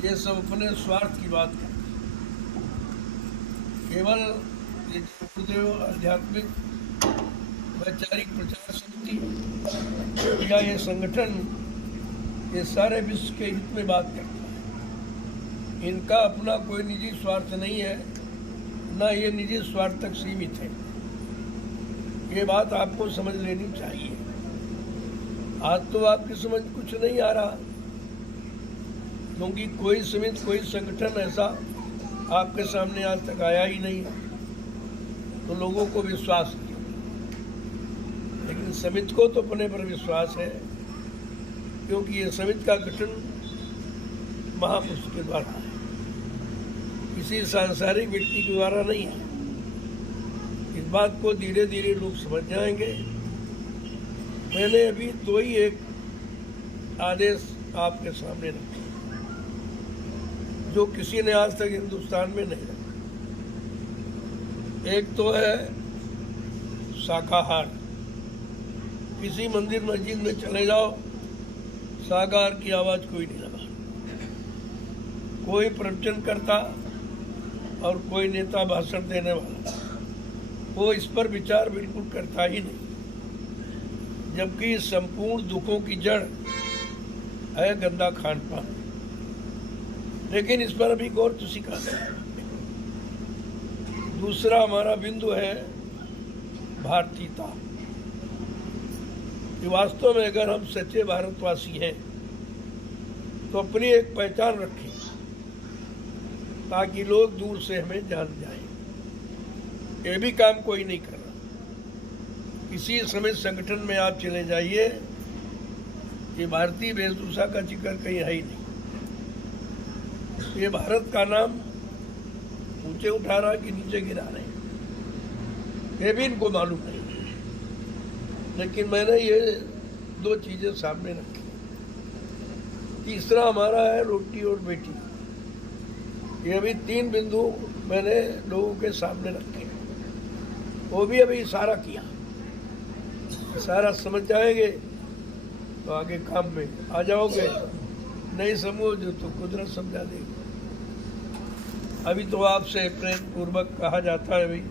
ये सब अपने स्वार्थ की बात करते हैं। केवल ये गुरुदेव आध्यात्मिक वैचारिक प्रचार समिति या ये संगठन ये सारे विश्व के हित में बात करता है। इनका अपना कोई निजी स्वार्थ नहीं है, ना ये निजी स्वार्थ तक सीमित है। ये बात आपको समझ लेनी चाहिए। आज तो आपकी समझ कुछ नहीं आ रहा, क्योंकि कोई समिति कोई संगठन ऐसा आपके सामने आज तक आया ही नहीं, तो लोगों को विश्वास नहीं। लेकिन समिति को तो अपने पर विश्वास है, क्योंकि ये समिति का गठन महापुरुष के द्वारा है, किसी सांसारिक व्यक्ति के द्वारा नहीं है। इस बात को धीरे धीरे लोग समझ जाएंगे। मैंने अभी दो ही एक आदेश आपके सामने रखे, जो किसी ने आज तक हिंदुस्तान में नहीं रखा। एक तो है शाकाहार। किसी मंदिर मस्जिद में चले जाओ, शाकाहार की आवाज कोई नहीं लगा। कोई प्रवचन करता और कोई नेता भाषण देने वाला, वो इस पर विचार बिल्कुल करता ही नहीं। जबकि संपूर्ण दुखों की जड़ है गंदा खान पान। लेकिन इस पर अभी गौर किसी का नहीं। दूसरा हमारा बिंदु है भारतीयता। कि वास्तव में अगर हम सच्चे भारतवासी हैं तो अपनी एक पहचान रखें, ताकि लोग दूर से हमें जान जाएं। ये भी काम कोई नहीं कर रहा। किसी समय संगठन में आप चले जाइए, ये भारतीय वेशभूषा का जिक्र कहीं है ही नहीं। ये भारत का नाम ऊंचे उठा रहा कि नीचे गिरा रहे हैं, ये भी इनको मालूम नहीं। लेकिन मैंने ये दो चीजें सामने रखी। तीसरा हमारा है रोटी और बेटी। ये भी तीन बिंदु मैंने लोगों के सामने रखे, वो भी अभी इशारा किया। इशारा समझ जाएंगे तो आगे काम में आ जाओगे, नहीं समझो तो कुदरत समझा देगी। अभी तो आपसे प्रेम पूर्वक कहा जाता है भाई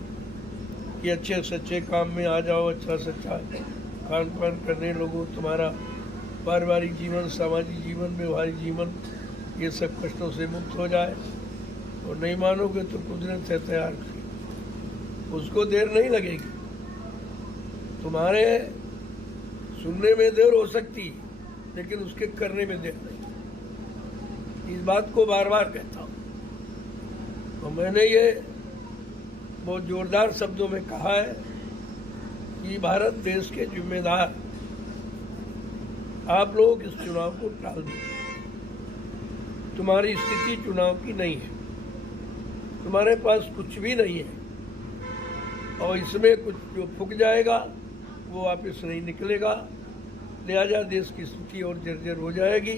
कि अच्छे सच्चे काम में आ जाओ, अच्छा सच्चा खान पान करने लोगों, तुम्हारा पारिवारिक जीवन, सामाजिक जीवन, व्यवहारिक जीवन ये सब कष्टों से मुक्त हो जाए। और नहीं मानोगे तो कुदरत है तैयार की, उसको देर नहीं लगेगी। तुम्हारे सुनने में देर हो सकती, लेकिन उसके करने में देर नहीं। इस बात को बार बार कहता हूँ। तो मैंने ये बहुत जोरदार शब्दों में कहा है कि भारत देश के जिम्मेदार आप लोग इस चुनाव को टाल दीजिए। तुम्हारी स्थिति चुनाव की नहीं है, तुम्हारे पास कुछ भी नहीं है, और इसमें कुछ जो फूक जाएगा वो वापस नहीं निकलेगा। लिहाजा देश की स्थिति और जर्जर हो जाएगी,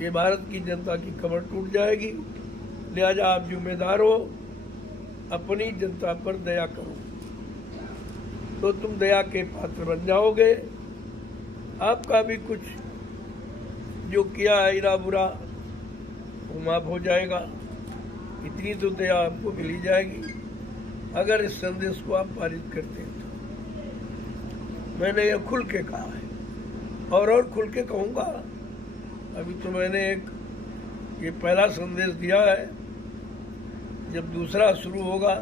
ये भारत की जनता की कमर टूट जाएगी। लिहाजा आप जिम्मेदार हो, अपनी जनता पर दया करो, तो तुम दया के पात्र बन जाओगे। आपका भी कुछ जो किया है इरा बुरा वो माफ हो जाएगा। इतनी तो दया आपको मिली जाएगी अगर इस संदेश को आप पारित करते हैं। तो मैंने ये खुल के कहा है और खुल के कहूँगा। अभी तो मैंने एक ये पहला संदेश दिया है, जब दूसरा शुरू होगा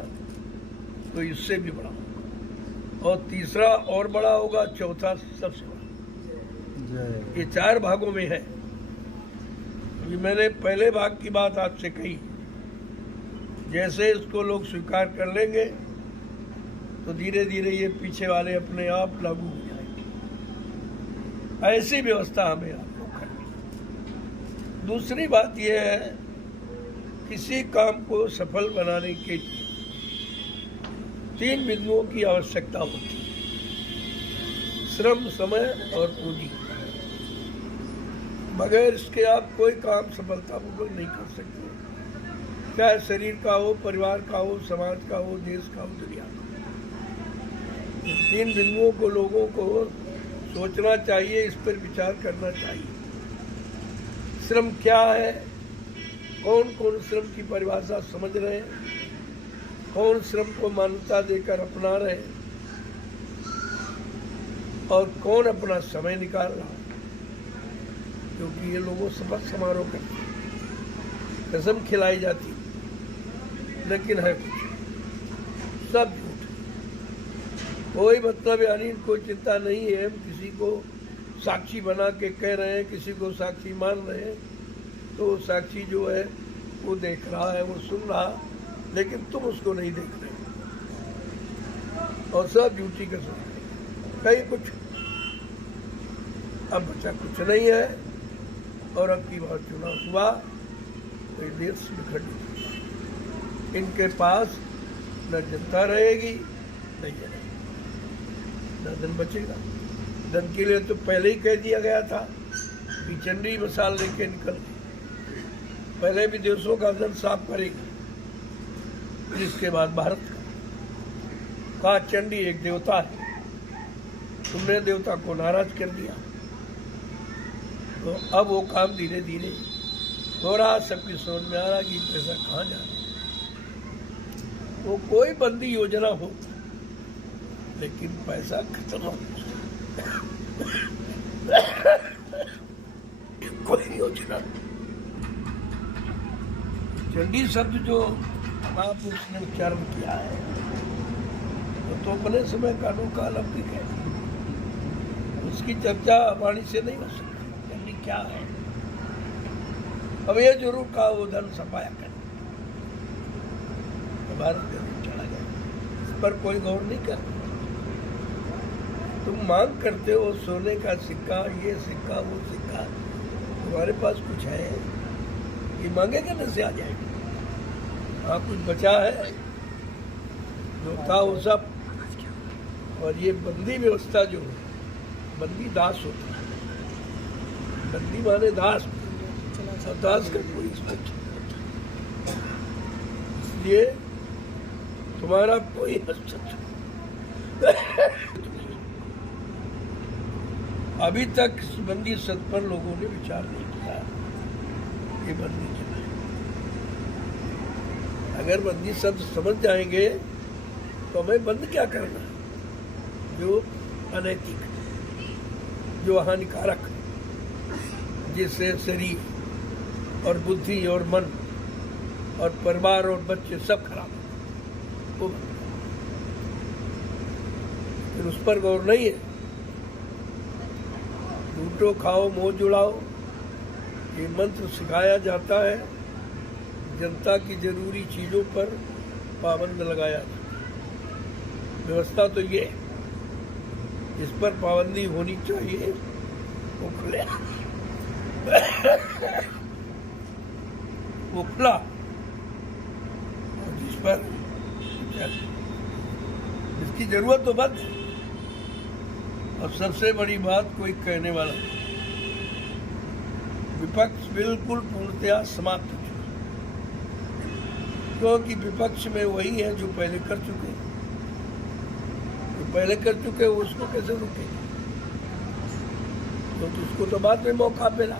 तो इससे भी बड़ा होगा, और तीसरा और बड़ा होगा, चौथा सबसे बड़ा। ये 4 भागों में है। अभी मैंने पहले भाग की बात आपसे कही, जैसे इसको लोग स्वीकार कर लेंगे तो धीरे धीरे ये पीछे वाले अपने आप लागू हो जाएंगे। ऐसी व्यवस्था हमें आप लोग करनी। दूसरी बात यह है, किसी काम को सफल बनाने के लिए 3 बिंदुओं की आवश्यकता होती है: श्रम, समय और पूंजी। बगैर इसके आप कोई काम सफलतापूर्वक नहीं कर सकते, चाहे शरीर का हो, परिवार का हो, समाज का हो, देश का हो, दुनिया का। 3 बिंदुओं को लोगों को सोचना चाहिए, इस पर विचार करना चाहिए। श्रम क्या है कौन कौन श्रम की परिभाषा समझ रहे हैं, कौन श्रम को मान्यता देकर अपना रहे हैं और कौन अपना समय निकाल रहा है। क्योंकि ये लोगों शपथ समारोह करते, कसम खिलाई जाती, लेकिन है कुछ सब झूठ। कोई मतलब यानी कोई चिंता नहीं है। हम किसी को साक्षी बना के कह रहे हैं, किसी को साक्षी मान रहे हैं, तो साक्षी जो है वो देख रहा है, वो सुन रहा, लेकिन तुम उसको नहीं देख रहे। और सब झूठी कसम, कहीं कुछ अब बचा कुछ नहीं है। और अब की बार चुनाव हुआ तो देश विखंडित, इनके पास न जनता रहेगी न ये रहेगी, न धन बचेगा। धन के लिए तो पहले ही कह दिया गया था कि चंडी मसाल लेके निकल गई, पहले भी देशों का धन साफ करेगी, इसके बाद भारत का चंडी एक देवता है, तुमने देवता को नाराज कर दिया। तो अब वो काम धीरे धीरे हो रहा, सबकी समझ में आ रहा कि पैसा कहाँ जा रहा। वो कोई बंदी योजना हो, लेकिन पैसा खत्म हो। कोई योजना, चंडी शब्द जो महापुरुष ने उच्चारण किया है तो अपने समय का अनोखा अलौकिक है, उसकी चर्चा वाणी से नहीं हो सकती। चंडी क्या है? अब ये जरूर कहा वो धन सफाया कर भारत चला गया, इस पर कोई गौर नहीं कर। तुम मांग करते हो सोने का सिक्का, ये सिक्का, वो सिक्का, तुम्हारे पास कुछ है, ये मांगेगा न से आ जाएगा। हाँ कुछ बचा है, जो था वो सब। और ये बंदी व्यवस्था जो है, बंदी दास होता है, बंदी माने दास, और दास का कोई इसलिए तुम्हारा कोई अस्तित्व अभी तक इस बंदी शब्द पर लोगों ने विचार नहीं किया। ये बंदी चला, अगर बंदी शब्द समझ जाएंगे तो हमें बंद क्या करना है, जो अनैतिक, जो हानिकारक, जिससे शरीर और बुद्धि और मन और परिवार और बच्चे सब खराब हो, फिर उस पर गौर नहीं है। लूटो खाओ मोह जुड़ाओ, ये मंत्र सिखाया जाता है। जनता की जरूरी चीजों पर पाबंद लगाया जाता है। व्यवस्था तो ये है, इस पर पाबंदी होनी चाहिए, वो खुला वो खुला, और जिस पर इसकी जरूरत तो बंद है। और सबसे बड़ी बात, कोई कहने वाला, विपक्ष बिल्कुल पूर्णतया समाप्त हो चुका, क्योंकि विपक्ष में वही है जो पहले कर चुके हैं। जो पहले कर चुके हैं उसको कैसे रोकेंगे? तो उसको तो बाद में मौका मिला,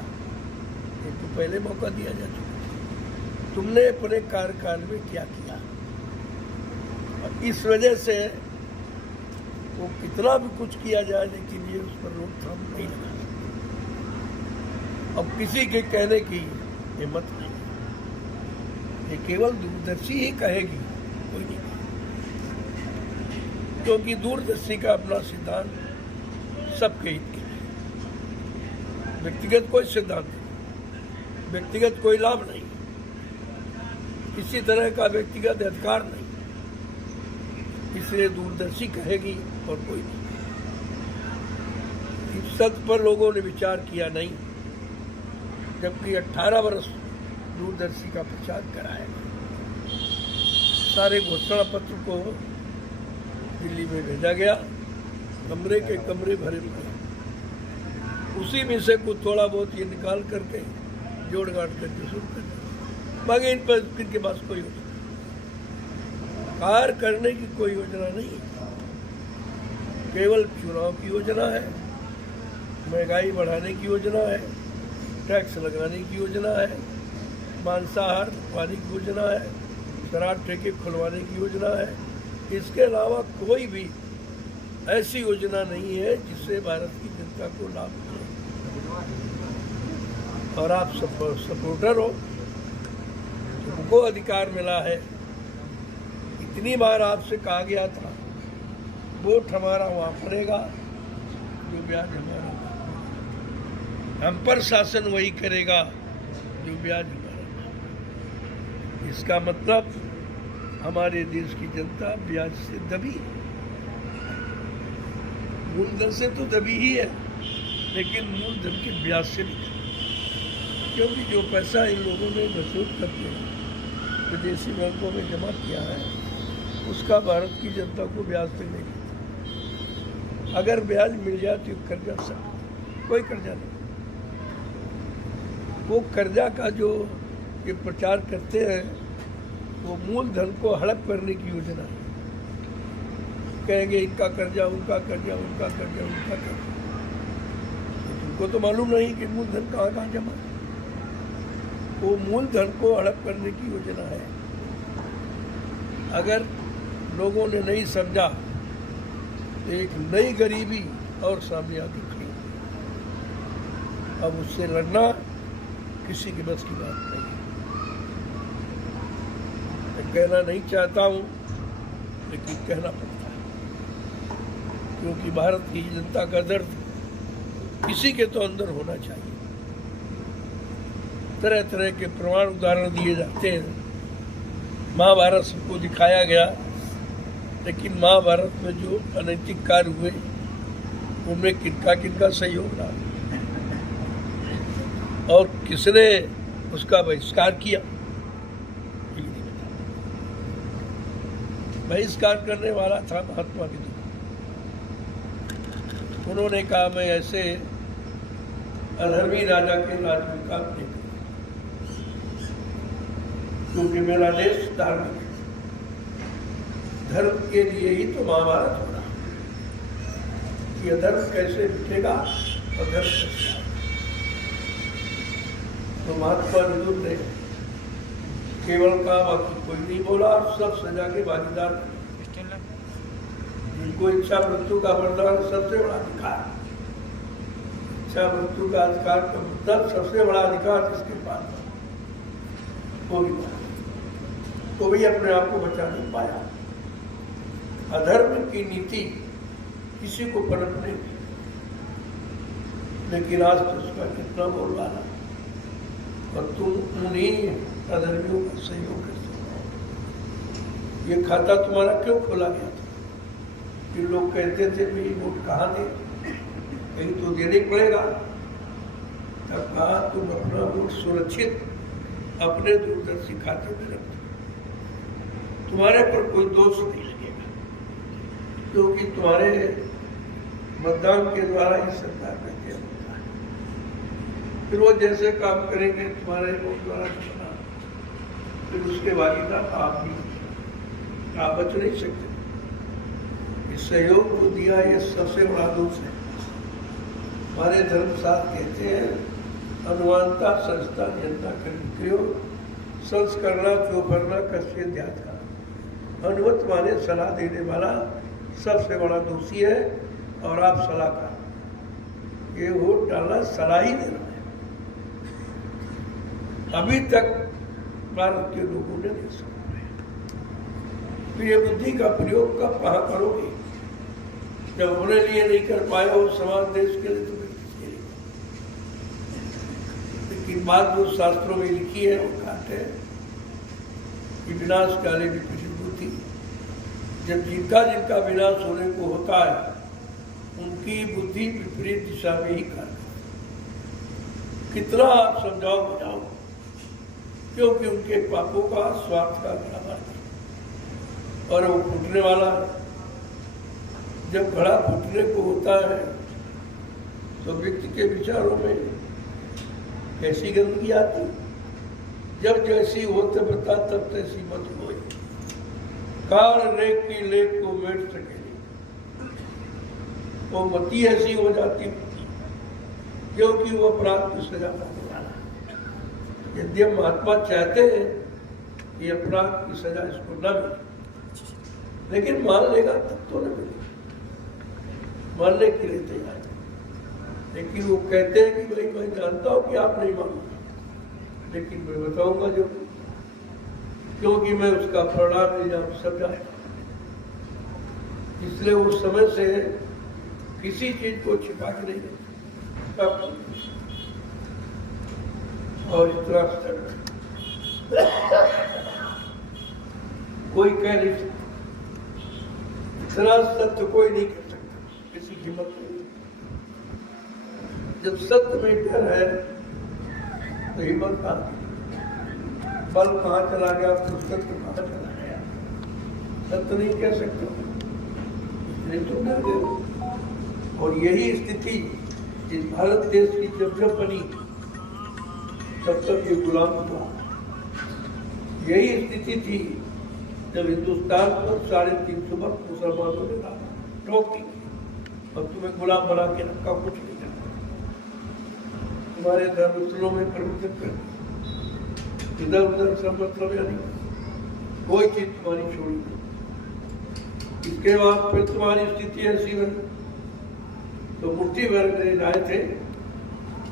तो पहले मौका दिया जा चुका। तुमने अपने कार्यकाल में क्या किया, और इस वजह से वो कितना भी कुछ किया जाए, लेकिन ये उस पर रोकथाम नहीं लगा। अब किसी के कहने की हिम्मत नहीं, ये केवल दूरदर्शी ही कहेगी, कोई नहीं, क्योंकि दूरदर्शी का अपना सिद्धांत सबके हित के लिए, व्यक्तिगत कोई सिद्धांत नहीं, व्यक्तिगत कोई लाभ नहीं, किसी तरह का व्यक्तिगत अधिकार नहीं, इसलिए दूरदर्शी कहेगी और कोई नहीं। इस सत्य पर लोगों ने विचार किया नहीं, जबकि 18 वर्ष दूरदर्शी का प्रचार कराया। सारे घोषणा पत्र को दिल्ली में भेजा गया, कमरे के कमरे भरे पड़े, उसी में से कुछ थोड़ा बहुत ये निकाल करके जोड़ गाड़ करके शुरू कर दिया। बाकी इन पर इनके पास कोई योजना, कार्य करने की कोई योजना नहीं है, केवल चुनाव की योजना है, महंगाई बढ़ाने की योजना है, टैक्स लगाने की योजना है, मांसाहार रुकवाने की योजना है, शराब ठेके खुलवाने की योजना है। इसके अलावा कोई भी ऐसी योजना नहीं है जिससे भारत की जनता को लाभ मिले। और आप सपोर्टर हो, तुमको अधिकार मिला है। इतनी बार आपसे कहा गया था वोट हमारा वहाँ पड़ेगा जो ब्याज हमारा, हम पर शासन वही करेगा जो ब्याज हमारा। इसका मतलब हमारे देश की जनता ब्याज से दबी है, मूलधन से तो दबी ही है, लेकिन मूलधन के ब्याज से नहीं। क्योंकि जो पैसा इन लोगों ने वसूल करके विदेशी बैंकों में जमा किया है, उसका भारत की जनता को ब्याज तक नहीं मिलता। अगर ब्याज मिल जाए तो कर्जा सब, कोई कर्जा नहीं। वो कर्जा का जो ये प्रचार करते हैं वो मूलधन को हड़प करने की योजना है। कहेंगे इनका कर्जा, उनका कर्जा, उनका कर्जा, उनका कर्जा। तो तुमको तो मालूम नहीं कि मूलधन कहाँ कहाँ जमा है। वो मूलधन को हड़प करने की योजना है। अगर लोगों ने नहीं समझा तो एक नई गरीबी और सामने आती खड़ी। अब उससे लड़ना किसी के बस की बात नहीं। मैं कहना नहीं चाहता हूँ, लेकिन कहना पड़ता है, क्योंकि भारत की जनता का दर्द किसी के तो अंदर होना चाहिए। तरह तरह के प्रमाण उदाहरण दिए जाते हैं। महाभारत सबको दिखाया गया, लेकिन महाभारत में जो अनैतिक कार्य हुए उनमें किनका किनका सहयोग रहा और किसने उसका बहिष्कार किया। बहिष्कार करने वाला था महात्मा गांधी। उन्होंने कहा मैं ऐसे अधर्मी राजा के राज में काम नहीं करूं, क्योंकि मेरा देश धार्मिक है। धर्म के लिए ही तो महाभारत हो रहा। कि अधर्म कैसे मिटेगा और धर्म कैसे। तो महात्मा विदुर ने केवल कहा, बाकी कोई नहीं बोला और सब सजा के भागीदार। जिनको इच्छा मृत्यु का वरदान सबसे बड़ा अधिकार, इच्छा मृत्यु का अधिकार का मतलब सबसे बड़ा अधिकार जिसके पास वो भी अपने आप को बचा नहीं पाया। अधर्म की नीति किसी को पनपने की, लेकिन आज तो उसका कितना बोलबाला और तुम उन्हीं अधर्मियों का सहयोग करते हो। ये खाता तुम्हारा क्यों खोला गया था? कि लोग कहते थे भाई वोट कहाँ दे, कहीं तो देने पड़ेगा। तब कहा तुम अपना वोट सुरक्षित अपने दूरदर्शी खाते में रखो, तुम्हारे पर कोई दोष नहीं लगेगा, क्योंकि तुम्हारे मतदान के द्वारा ही सरकार का चयन होता है। फिर वो जैसे काम करेंगे तुम्हारे वोट द्वारा चुना, फिर उसके भागीदार आप भी, आप बच नहीं सकते। इस सहयोग को दिया ये सबसे बड़ा दोष है। हमारे धर्मशास्त्र कहते हैं अनुमानता संस्था नियंत्रण करने संस्करणा चौफरना कस्य ध्यान का। अनुमत माने सलाह देने वाला सबसे बड़ा दोषी है और आप सलाहकार। ये वोट डालना सलाह ही देना है। अभी तक भारत के लोगों ने नहीं समझा। तो ये बुद्धि का प्रयोग कब कहाँ करोगे? जब अपने लिए नहीं कर पाए हो समाज देश के लिए, तो किसके लिए? लेकिन बात जो शास्त्रों में लिखी है वो कहते हैं कि विनाश काले विपरीत बुद्धि। जब जिनका जिनका विनाश होने को होता है उनकी बुद्धि विपरीत दिशा में ही कार्य। कितना आप समझाओ बुझाओ, क्योंकि उनके पापों का स्वार्थ का घड़ा है और वो फूटने वाला है। जब घड़ा फूटने को होता है तो व्यक्ति के विचारों में कैसी गंदगी आती। जब जैसी होते बता तब तैसी मत हो। काल रेख की लेख को मेट सके वो मती ऐसी हो जाती क्योंकि वो अपराध की सजा पाने वाला है। यदि हम महात्मा चाहते हैं कि अपराध की सजा इसको न मिले, लेकिन मान लेगा तब तो न मिलेगा, मानने के लिए तैयार है। लेकिन वो कहते हैं कि भाई मैं जानता हूं कि आप नहीं मानोगे, लेकिन मैं बताऊंगा जो, क्योंकि मैं उसका परिणाम इल्जाम सब जाएगा। इसलिए उस समय से किसी चीज को छिपा के नहीं रखता, और इतना कोई कह नहीं सकता, इतना सत्य कोई नहीं कह सकता, किसी हिम्मत नहीं। जब सत्य में डर है तो हिम्मत कहाँ, बल कहाँ चला गया, तो सत्य कहाँ चला गया, सत्य नहीं कह सकते, इसलिए तो डर गए। और यही स्थिति इस भारत देश की जब बनी तब तक ये गुलाम था। यही स्थिति थी जब हिंदुस्तान पर 350 वर्ष मुसलमानों ने रोक दी, अब तुम्हें गुलाम बना के रखा, कुछ नहीं करना, तुम्हारे धर्मस्थलों में परिवर्तन कर, इधर उधर सब मतलब या नहीं, कोई चीज तुम्हारी छोड़ी नहीं। इसके बाद फिर तुम्हारी स्थिति ऐसी बनी तो मुट्ठी भर अंग्रेज आए थे,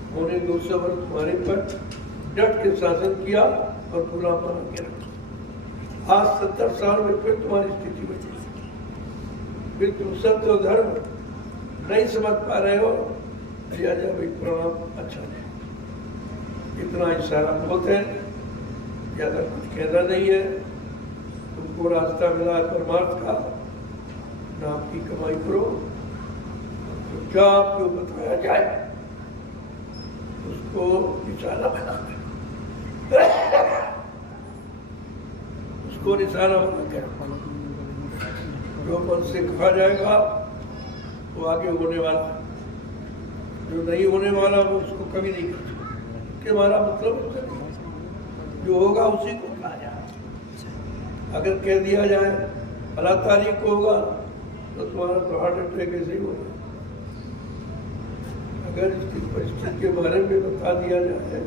उन्होंने 200 वर्ष तुम्हारे पर डट के शासन किया और गुलाम बना के रखा। आज 70 साल में फिर तुम्हारी स्थिति बची, फिर तुम सत्य और धर्म नहीं समझ पा रहे हो, लिया जाए भाई प्रणाम, अच्छा नहीं, इतना इशारा बहुत है, ज्यादा कुछ कहना नहीं है। तुमको रास्ता मिला है परमार्थ का, ना आपकी कमाई करो, तो क्या आपको बताया जाए उसको निशाना बना दे, उसको निशाना बना के जो मन से कहा जाएगा वो आगे होने वाला, जो नहीं होने वाला वो उसको कभी नहीं कर सकता, कि हमारा मतलब जो होगा उसी को कहा जाए। अगर कह दिया जाए फला तारीख को होगा तो तुम्हारा तो हार्ट अटैक ऐसे ही होगा। अगर इसकी परिस्थिति के बारे में बता दिया जाए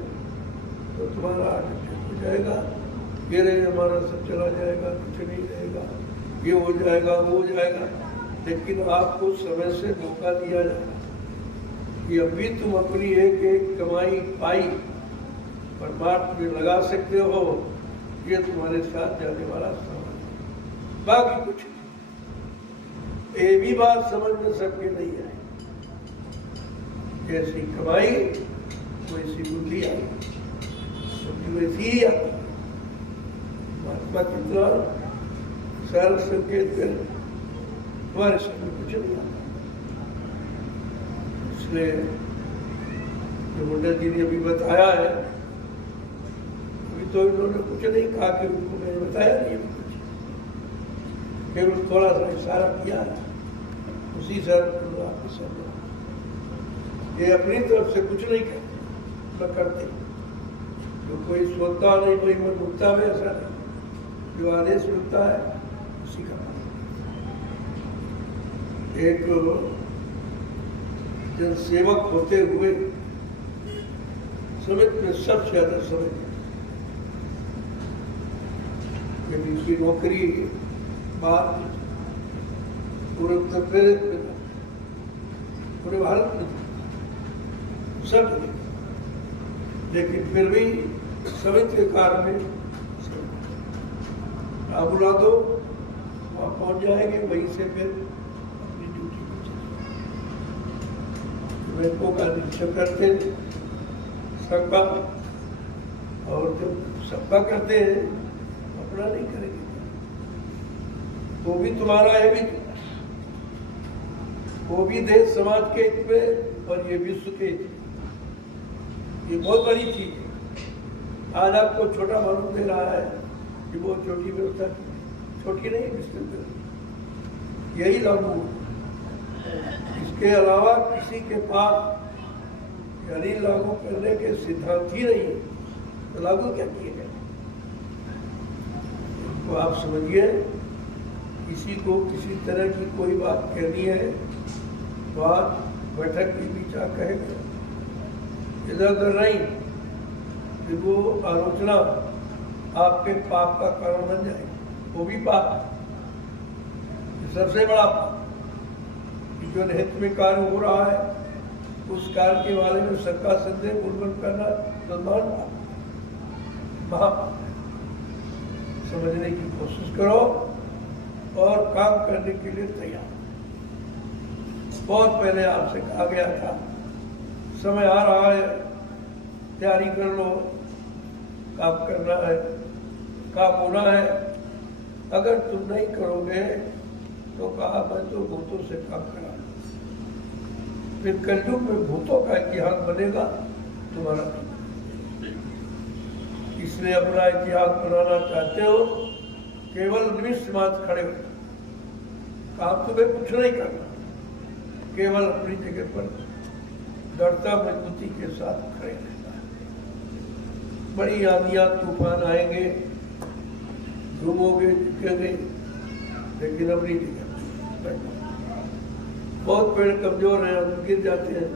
तो तुम्हारा हार्ट अटैक हो जाएगा, ये रहे हमारा सब चला जाएगा, कुछ नहीं रहेगा, ये हो जाएगा, वो हो जाएगा। लेकिन आपको समय से मौका दिया जाएगा कि अभी तुम अपनी एक एक कमाई पाई परमार्थ में लगा सकते हो, ये तुम्हारे साथ जाने वाला सामान, बाकी कुछ नहीं। ये भी बात समझ में सबके नहीं आई, जैसी कमाई वैसी बुद्धि आई, बुद्धि वैसी ही आती। महात्मा कितना सारा संकेत कर तुम्हारे सामने कुछ नहीं आता। इसलिए जो मुंडा जी ने अभी बताया है, अभी तो इन्होंने कुछ नहीं कहा कि उनको मैंने बताया नहीं कुछ, फिर थोड़ा सा इशारा किया है, उसी सर आपके सामने ये अपनी तरफ से कुछ नहीं करते, न करते। जो कोई सोता नहीं, कोई मन उठता है, ऐसा नहीं, जो आदेश मिलता है उसी का। एक जन सेवक होते हुए समित में सबसे ज्यादा समय की नौकरी बात पूरे उत्तर प्रदेश में, पूरे भारत में सब, लेकिन फिर भी समित के कार्य में आप बुला दो, वहां पहुंच जाएंगे, वहीं से फिर अपनी ड्यूटी पर चले। बैंकों का निरीक्षण करते हैं सबका, और जब सबका करते हैं अपना नहीं करेंगे, वो भी तुम्हारा है, भी तुम्हारा, वो भी देश समाज के हित में और ये विश्व के हित में। ये बहुत बड़ी चीज है। आज आपको छोटा मालूम दे रहा है कि वो छोटी व्यवस्था, छोटी नहीं, विस्तृत, यही लागू। इसके अलावा किसी के पास यानी लागू करने के सिद्धांत ही नहीं है, तो लागू क्या किए गए? तो आप समझिए, किसी को किसी तरह की कोई बात कहनी है, बात बैठक के बीच आ कहेगा, इधर उधर नहीं, फिर वो आलोचना आपके पाप का कारण बन जाएगी, वो भी पाप है। सबसे बड़ा पाप कि जो हित में कार्य हो रहा है उस कार्य के बारे में शंका संदेह उल्लंघन करना तो महापाप है। समझने की कोशिश करो और काम करने के लिए तैयार। बहुत पहले आपसे कहा गया था समय आ रहा है, तैयारी कर लो, काम करना है, काम होना है। अगर तुम नहीं करोगे तो कहा मैं तो भूतों से काम करा। फिर कलयुग में भूतों का इतिहास बनेगा तुम्हारा। इसलिए अपना इतिहास बनाना चाहते हो, केवल निमिष मात्र खड़े हो, काम तुम्हें कुछ नहीं करना, केवल अपनी जगह पर दृढ़ता मजबूती के साथ खड़े रहना है। बड़ी आंधियां तूफान आएंगे, घूमोगे झुकेंगे, लेकिन अपनी जगह बहुत पेड़ कमजोर हैं, हम गिर जाते हैं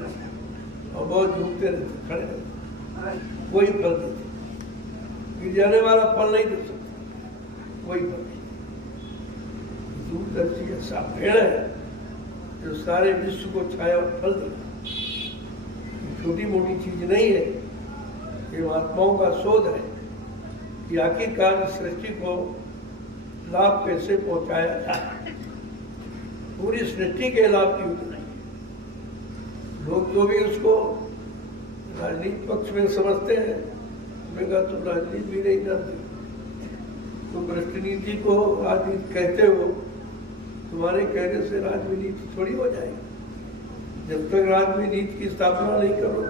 और बहुत झुकते रहते, खड़े रहते, कोई फल नहीं देते। गिर जाने वाला फल नहीं दे सकता, कोई फल नहीं। दूरदर्शी ऐसा पेड़ है जो सारे विश्व को छाया और फल देगा। छोटी मोटी चीज नहीं है, ये महात्माओं का शोध है कि आखिरकार सृष्टि को लाभ कैसे पहुंचाया जाए। पूरी सृष्टि के लाभ की नहीं, लोग तो भी उसको राजनीति पक्ष में समझते हैं। मैं कहा तुम राजनीति भी नहीं जानते, तुम भ्रष्ट नीति को राजनीति कहते हो, तुम्हारे कहने से राजनीति थोड़ी हो जाएगी। जब तक राजनीति की स्थापना नहीं करो,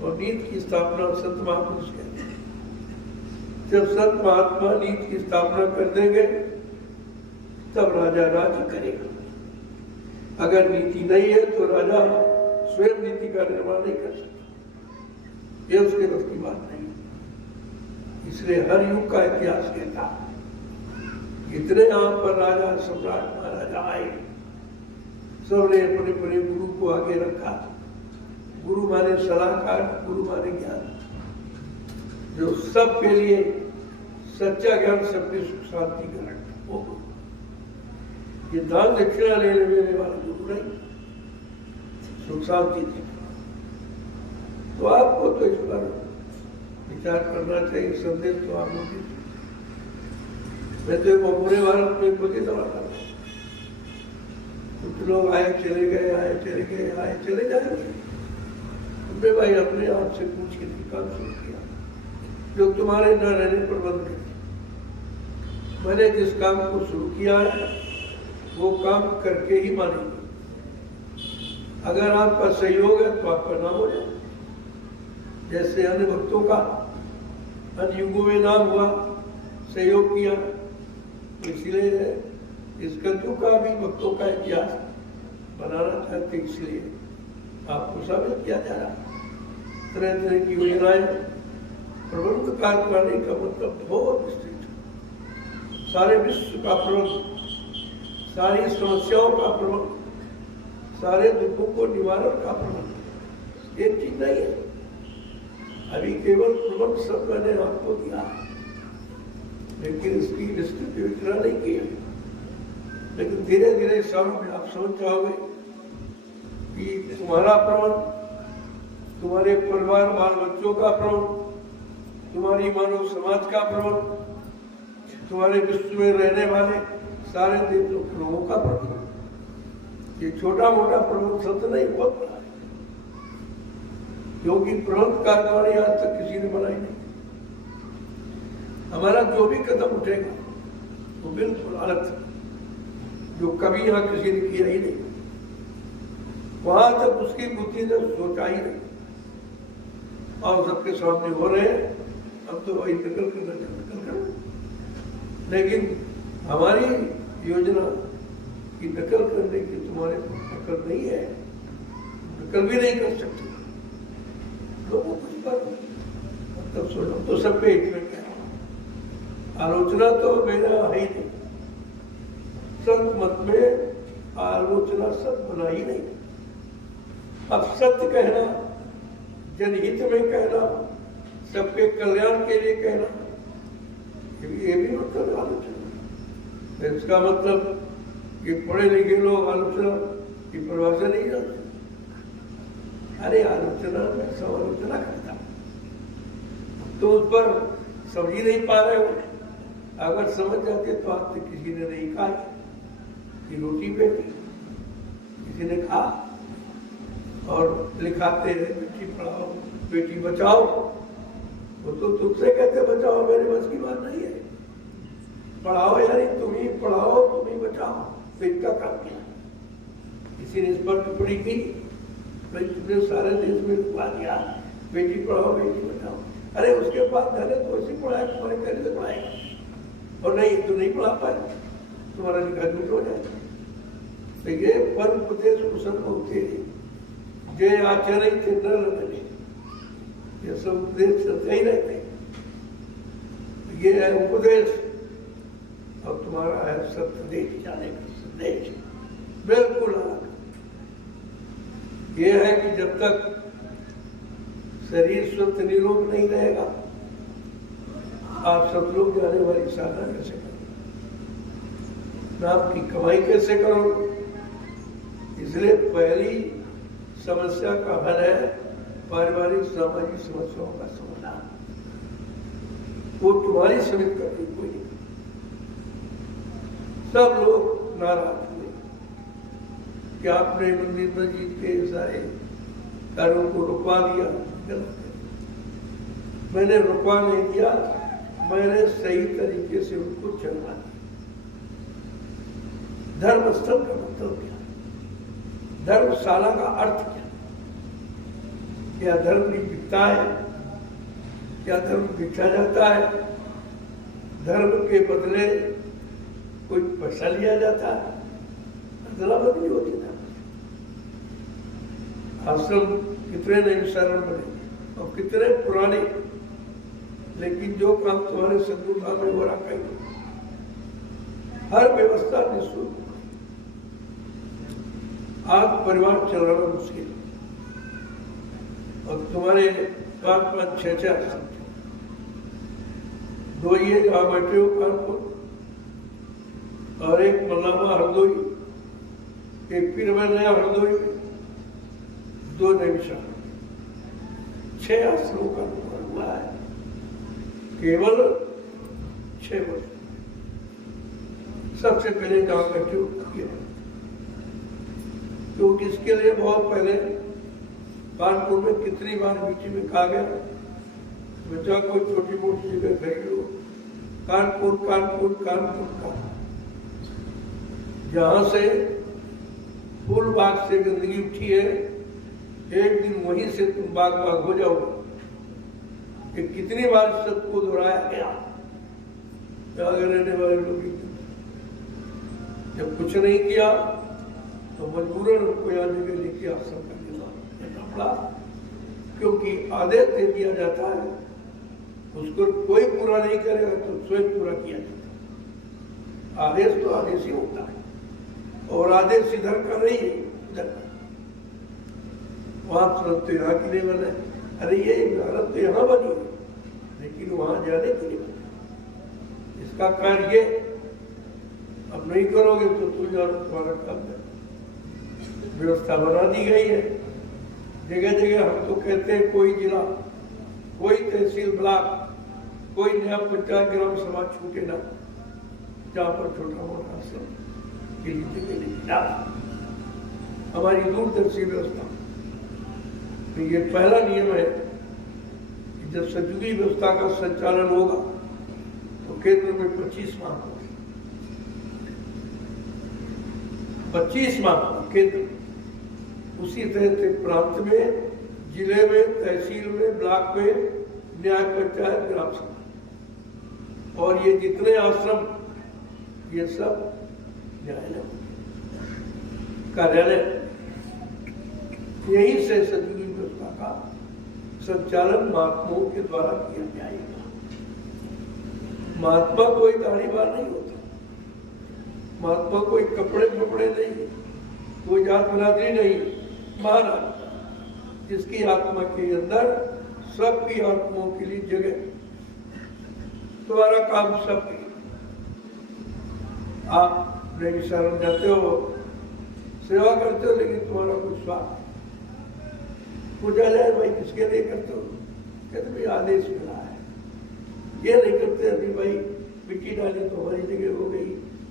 और नीति की स्थापना संत महापुरुष कहते हैं। जब संत महात्मा नीति की स्थापना कर देंगे तब राजा राज्य करेगा। अगर नीति नहीं है तो राजा स्वयं नीति का निर्माण नहीं कर सकता, ये उसके बस की बात नहीं। इसलिए हर युग का इतिहास कहता इतने यहाँ पर राजा सम्राट महाराजा आए, सबने अपने अपने गुरु को आगे रखा। गुरु माने सलाहकार, गुरु माने ज्ञान, जो सबके लिए सच्चा ज्ञान, सबके सुख शांति का रखा। ये दान दक्षिणा लेने वाला गुरु नहीं, सुख शांति थी। तो आपको तो इस पर विचार करना चाहिए। संदेश तो आप लोग, मैं तो पूरे भारत में खुद ही दवा कर रहा हूँ। कुछ लोग आए चले गए, आए चले गए, आए चले जाएंगे। तुमने भाई अपने आप से पूछ के काम शुरू किया जो तुम्हारे न रहने पर बंद कर। मैंने जिस काम को शुरू किया है वो काम करके ही मानेंगे। अगर आपका सहयोग है तो आपका नाम हो जाए। जैसे अन्य भक्तों का अन्य युगों में नाम हुआ, सहयोग किया, इसलिए इस कलयुग का भी भक्तों का इतिहास बनाना चाहते, इसलिए आपको शामिल किया जा रहा है। तरह तरह की योजनाएं प्रबंध कार्य करने का मतलब बहुत विस्तृत है। सारे विश्व का प्रबंध, सारी समस्याओं का प्रबंध, सारे दुखों को निवारण का प्रबंध, एक चीज नहीं है। अभी केवल प्रबंध सब मैंने आपको दिया है, लेकिन इसकी विस्तृत योजना नहीं की है। लेकिन धीरे धीरे सालों में आप समझ जाओगे कि तुम्हारा प्रबंध, तुम्हारे परिवार बाल बच्चों का प्रबंध, तुम्हारी मानव समाज का प्रबंध, तुम्हारे विश्व में रहने वाले सारे लोगों का प्रबंध, ये छोटा मोटा प्रबंध सत्य नहीं, बहुत बड़ा है। क्योंकि प्रबंध कार्यवाही आज तक किसी ने बनाई नहीं। हमारा जो भी कदम उठेगा वो बिल्कुल अलग था, जो कभी यहाँ किसी ने किया ही नहीं। वहां तक उसकी बुद्धि ने सोचा ही नहीं, और सबके सामने हो रहे हैं। अब तो वही नकल करना, लेकिन हमारी योजना की नकल करने की तुम्हारे नकल नहीं है, नकल भी नहीं कर सकते। लोगों कुछ बात मतलब सुनो तो सब पे हित में क्या आलोचना तो मेरा है ही नहीं। संत मत में आलोचना सत बना ही नहीं। अब सत्य कहना, जनहित में कहना, सबके कल्याण के लिए कहना, ये भी मतलब आलोचना। इसका मतलब ये पढ़े लिखे लोग आलोचना की परिभाषा नहीं जानते। अरे आलोचना में समालोचना करता, तो उस पर समझ ही नहीं पा रहे हो। अगर समझ जाते तो आज तक किसी ने नहीं कहा कि रोटी बेटी, किसी ने कहा और लिखाते रहे बेटी पढ़ाओ बेटी बचाओ। वो तो तुमसे कहते बचाओ, मेरे बस की बात नहीं है। पढ़ाओ यानी तुम ही पढ़ाओ तुम ही बचाओ, तो इनका काम किया। किसी ने इस पर टिप्पणी की, भाई तुमने सारे देश में लिखवा दिया बेटी पढ़ाओ बेटी बचाओ। अरे उसके पास धन तो ऐसी पढ़ाए, तुम्हारे कहने से पढ़ाएगा, और नहीं तो नहीं पढ़ा पाए, तुम्हारा लिखा झूठ हो जाएगा। तो ये परम उपदेश कुशल होते जय आचरण चिन्ह रखने, ये सब उपदेश चलते ही रहते। ये है उपदेश, और तुम्हारा है सत्य देख जाने का संदेश, बिल्कुल अलग। ये है कि जब तक शरीर स्वस्थ निरोग नहीं रहेगा, आप सतलोक जाने वाली साधना कैसे करोगे, नाम की कमाई कैसे करोगे? इसलिए पहली समस्या का हल है पारिवारिक सामाजिक समस्याओं का समाधान। वो तुम्हारी समित करनी कोई नहीं। सब लोग नाराज हुए कि आपने मंदिर मस्जिद के सारे कार्यों को रुकवा दिया। गलत है, मैंने रुकवा नहीं दिया, मैंने सही तरीके से उनको चलवा दिया। धर्मस्थल का मतलब क्या, धर्मशाला का अर्थ क्या? क्या धर्म नहीं बिकता है? क्या धर्म बिका जाता है? धर्म के बदले कोई पैसा लिया जाता है? अदला बदली होती है। आश्रम कितने नए शरण बने और कितने पुराने, लेकिन जो काम तुम्हारे सदगुरु धाम में हो रहा है, हर व्यवस्था निःशुल्क। आज परिवार चलाना मुश्किल, और तुम्हारे 5-5, 6-6 दो ये जहां बैठे हो कानपुर, और एक मल्लामा हरदोई, एक पीर में नया हरदोई, 2 नैमिषा, 6 आश्रमों का निर्माण हुआ है केवल 6 वर्ष। सबसे पहले जहां बैठे हो क्योंकि इसके लिए बहुत पहले कानपुर में कितनी बार मीटिंग में कहा गया, बच्चा कोई छोटी मोटी जगह खरीद लो, कानपुर कानपुर कानपुर का, जहां से फूल बाग से गंदगी उठी है, एक दिन वहीं से तुम बाग बाग हो जाओ। कि कितनी बार सबको दोहराया गया, आगे रहने वाले लोग जब कुछ नहीं किया तो मजबूरन उनको यहाँ जगह लेके आश्रम करने पड़ा, क्योंकि आदेश दे दिया जाता है, उसको कोई पूरा नहीं करेगा तो स्वयं पूरा किया जाता है। आदेश तो आदेश ही होता है, और आदेश इधर का नहीं है उधर का। वहां तुरंत यहाँ के लिए बने, अरे ये इमारत तो यहाँ बनी है, लेकिन वहां जाने के लिए बनी। इसका कार्य अब नहीं करोगे तो तुम जानो तुम्हारा काम है। व्यवस्था बना दी गई है जगह जगह। हम तो कहते हैं कोई जिला, कोई तहसील ब्लॉक, कोई नया पंचायत ग्राम सभा छूटे ना, जहां पर छोटा मोटा आश्रम के लिए जगह नहीं मिला। हमारी दूरदर्शी व्यवस्था, तो ये पहला नियम है कि जब सतयुगी व्यवस्था का संचालन होगा तो केंद्र में 25 माह होगी, 25 माह केंद्र, उसी तरह से प्रांत में, जिले में, तहसील में, ब्लॉक में न्याय पंचायत ग्राम सभा, और ये जितने आश्रम, ये सब न्यायालय कार्यालय। यही से सतयुगी व्यवस्था का संचालन महात्माओं के द्वारा किया जाएगा। महात्मा कोई दाढ़ी बार नहीं होता, महात्मा कोई कपड़े कपड़े नहीं, कोई जात बिरादरी नहीं, महाराज जिसकी आत्मा के अंदर सबकी आत्माओं के लिए जगह, तुम्हारा काम सबके। आप नैमिषारण्य जाते हो, सेवा करते हो, लेकिन तुम्हारा कुछ स्वार्थ पूछा जाए भाई किसके लिए करते हो, कहते भाई आदेश मिला है। ये नहीं करते अभी भाई मिट्टी डाली तो हमारी जगह हो गई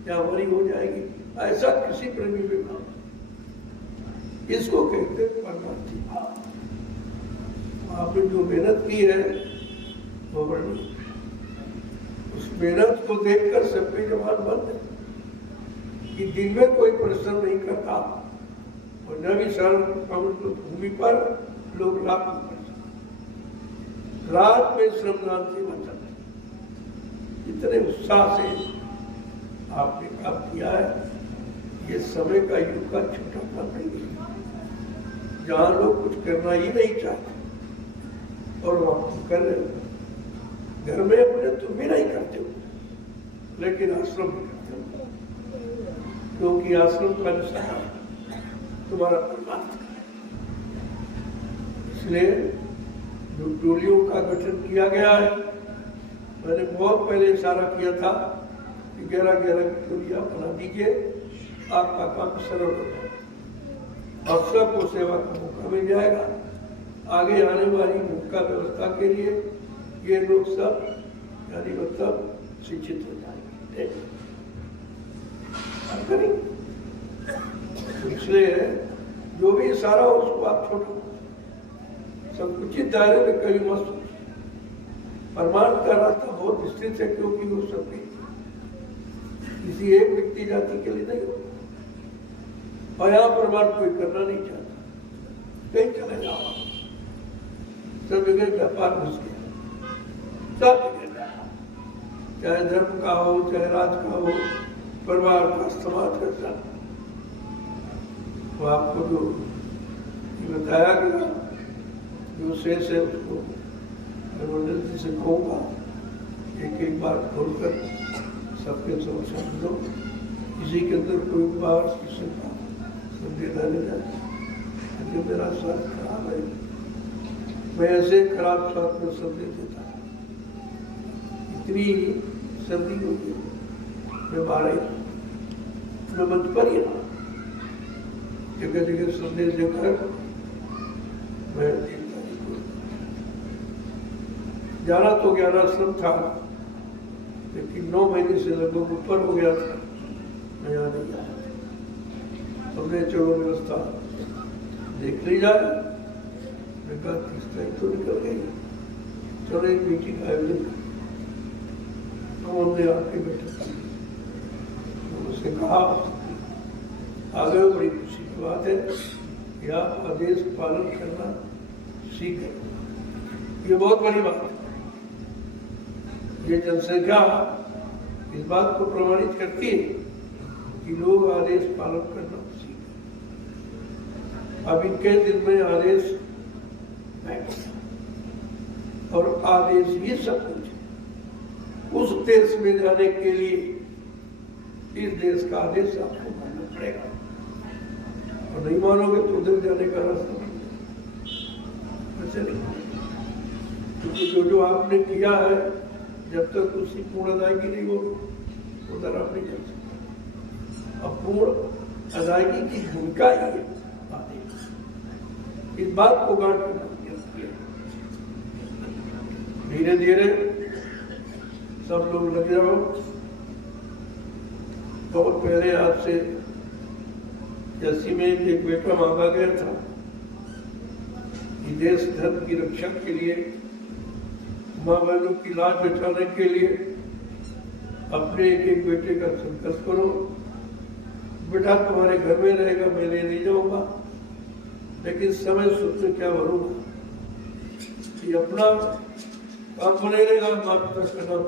या हमारी हो जाएगी, ऐसा किसी प्रेमी में भाव। इसको कहते परमार्थी भाव। आपने जो मेहनत की है वो वर्णनीय, उस मेहनत को देखकर सबके जवान बंद है कि दिन में कोई परिश्रम नहीं करता और न भी पवित्र भूमि पर लोग रात में श्रमदान सेवा चलते। इतने उत्साह से आपने काम किया है। ये समय का युग का छोटा काम नहीं है जहां लोग कुछ करना ही नहीं चाहते और वहां तुम कर रहे हो। घर में अपने तुम भी नहीं करते हो, लेकिन आश्रम में करते हो, क्योंकि आश्रम का निशान तुम्हारा परमात्मा। इसलिए जो टोलियों का गठन किया गया है, मैंने बहुत पहले इशारा किया था कि 11-11 की टोलियां बना दीजिए, आपका काम सरल हो जाएगा और सबको सेवा का मौका मिल जाएगा। आगे आने वाली भूमिका व्यवस्था के लिए ये लोग सब यानी मतलब शिक्षित हो जाएंगे। इसलिए जो भी इशारा हो उसको आप छोटा संकुचित दायरे में कभी मत सोचिए। परमार्थ का रास्ता बहुत विस्तृत है, क्योंकि वो सब किसी एक व्यक्ति जाति के लिए नहीं होता और यहाँ परमार्थ कोई करना नहीं चाहता। कहीं चले जाओ, सब जगह व्यापार घुस गया, सब जगह, चाहे धर्म का हो, चाहे राज का हो, परिवार का, समाज का, सब। तो आपको जो बताया गया जो शेष है उसको मंडल जी से कहूँगा एक एक बार खोलकर सबके समक्ष दो। किसी के अंदर कोई बार किसी का संदेह डाले जाए कि मेरा स्वास्थ्य खराब है, मैं ऐसे खराब स्वास्थ्य में संदेह देता है। इतनी सर्दी होगी, मैं बाहर मैं मंच पर ही रहा, जगह जगह संदेश देकर मैं जाना तो 11 श्रम था, लेकिन 9 महीने से लगभग ऊपर हो गया था, मैं यहाँ नहीं आया। हमने चलो व्यवस्था देख ली जाए, मैं कहा 30 तारीख तो निकल गई, चलो एक मीटिंग का आयोजन कर। हमने आके बैठक की, उसने कहा आगे बड़ी खुशी की बात है कि आप आदेश पालन करना सीख गए। ये बहुत बड़ी बात है। ये जनसंख्या इस बात को प्रमाणित करती है कि लोग आदेश पालन करना सीख गए। अब इनके दिल में आदेश और आदेश ही सब कुछ है। उस देश में जाने के लिए इस देश का आदेश आपको मानना पड़ेगा, और नहीं मानोगे तो उधर जाने का रास्ता नहीं। क्योंकि जो आपने किया है, जब तक उसकी पूर्ण अदायगी नहीं होगी उधर आप नहीं कर सकते। अब पूर्ण अदायगी की भूमिका ही है आदेश। इस बात को गांठ में धीरे धीरे सब लोग लग जाओ। बहुत पहले आपसे जैसी में एक बेटा मांगा गया था कि देश धर्म की रक्षा के लिए, माँ बहनों की लाज बचाने के लिए अपने एक एक बेटे का संकल्प करो। बेटा तुम्हारे घर में रहेगा, मैं ले नहीं जाऊंगा, लेकिन समय सोचने क्या भरूंगा कि अपना काम बने रहेगा, माँ पिता का नाम,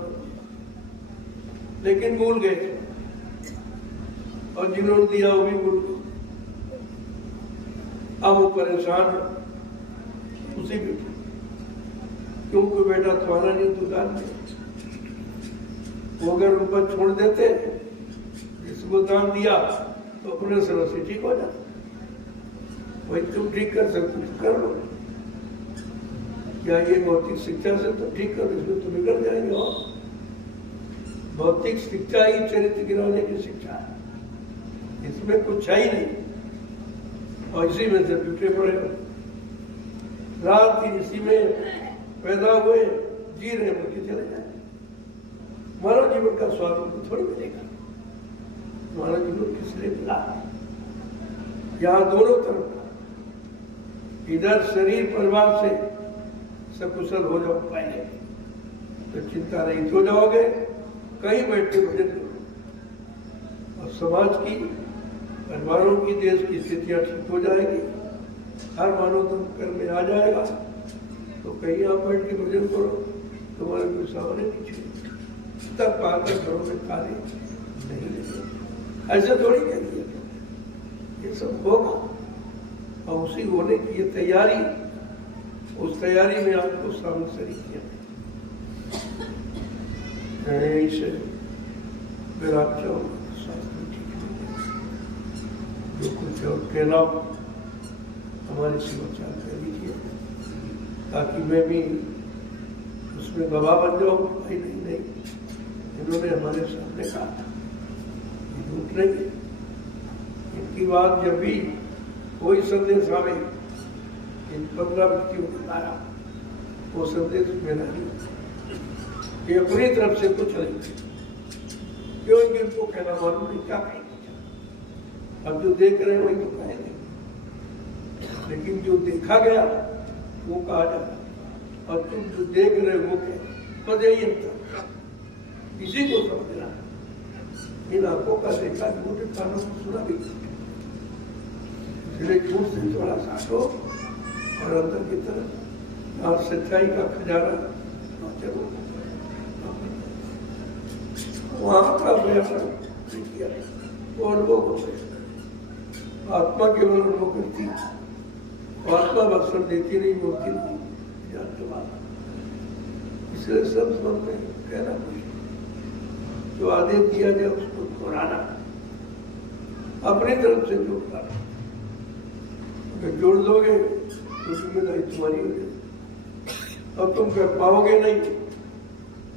लेकिन भूल गए और जिन्होंने दिया वो भी भूल गए। अब वो परेशान है उसी बेटे, क्योंकि बेटा तुम्हारा नहीं दुकान में, वो अगर ऊपर छोड़ देते जिसको दान दिया तो अपने सरस से ठीक हो जाता। वही तुम ठीक कर सकते तो कर लो, या ये भौतिक शिक्षा से तो ठीक कर, इसमें तो बिगड़ जाएंगे। और भौतिक शिक्षा ही चरित्र गिराने की शिक्षा है, इसमें कुछ है ही नहीं। और इसी में से टूटे पड़े हो, रात दिन इसी में पैदा हुए, जी रहे बल्कि चले जाए। मानव जीवन का स्वाद उनको थोड़ी मिलेगा। मानव जीवन किस लिए मिला? यहाँ दोनों तरफ, इधर शरीर परिवार से सकुशल हो जाओ पहले तो चिंता रहित हो जाओगे, कहीं बैठे भजन करो और समाज की, परिवारों की, देश की स्थितियां ठीक हो जाएगी। हर मानव धर्म कर में आ जाएगा तो कहीं आप बैठ के भजन करो, तुम्हारे कोई सामने नहीं छूटे, तब पाकर घरों में कार्य नहीं लेते। ऐसे थोड़ी कह दिया, ये सब होगा और उसी होने की ये तैयारी, उस तैयारी में आपको शामिल शरीक किया। इसे विराट शास्त्र ठीक है, जो कुछ और कहना हमारे समाचार कह दीजिए ताकि मैं भी उसमें गवाह बन जाऊँ। नहीं, इन्होंने हमारे सामने कहा था, झूठ नहीं। इनकी बात जब भी कोई संदेश आवे, इन 15 व्यक्तियों को बताया, वो संदेश मेरा नहीं, ये अपनी तरफ से कुछ नहीं। क्यों इनको कहना मालूम नहीं क्या कहेंगे। अब जो देख रहे हैं वही तो कहेंगे, लेकिन जो देखा गया वो कहा जाता, और तुम जो देख रहे हो वो कहे, बस यही अंतर, इसी को समझना। इन आंखों का देखा, झूठे कानों को सुना भी, इसलिए झूठ से थोड़ा साटो और अंदर की तरफ और सच्चाई का खजाना चलो। वहां का किया वो अनुभव होते, आत्मा केवल अनुभव करती, आत्मा भाषण देती नहीं, बोलती नहीं, इसलिए सब मन में कहना कुछ जो आदेश दिया जाए उसको दोहराना, अपनी तरफ से जोड़ना। अगर जोड़ दोगे तो जिम्मेदारी तुम्हारी हो जाएगी, और तुम कर पाओगे नहीं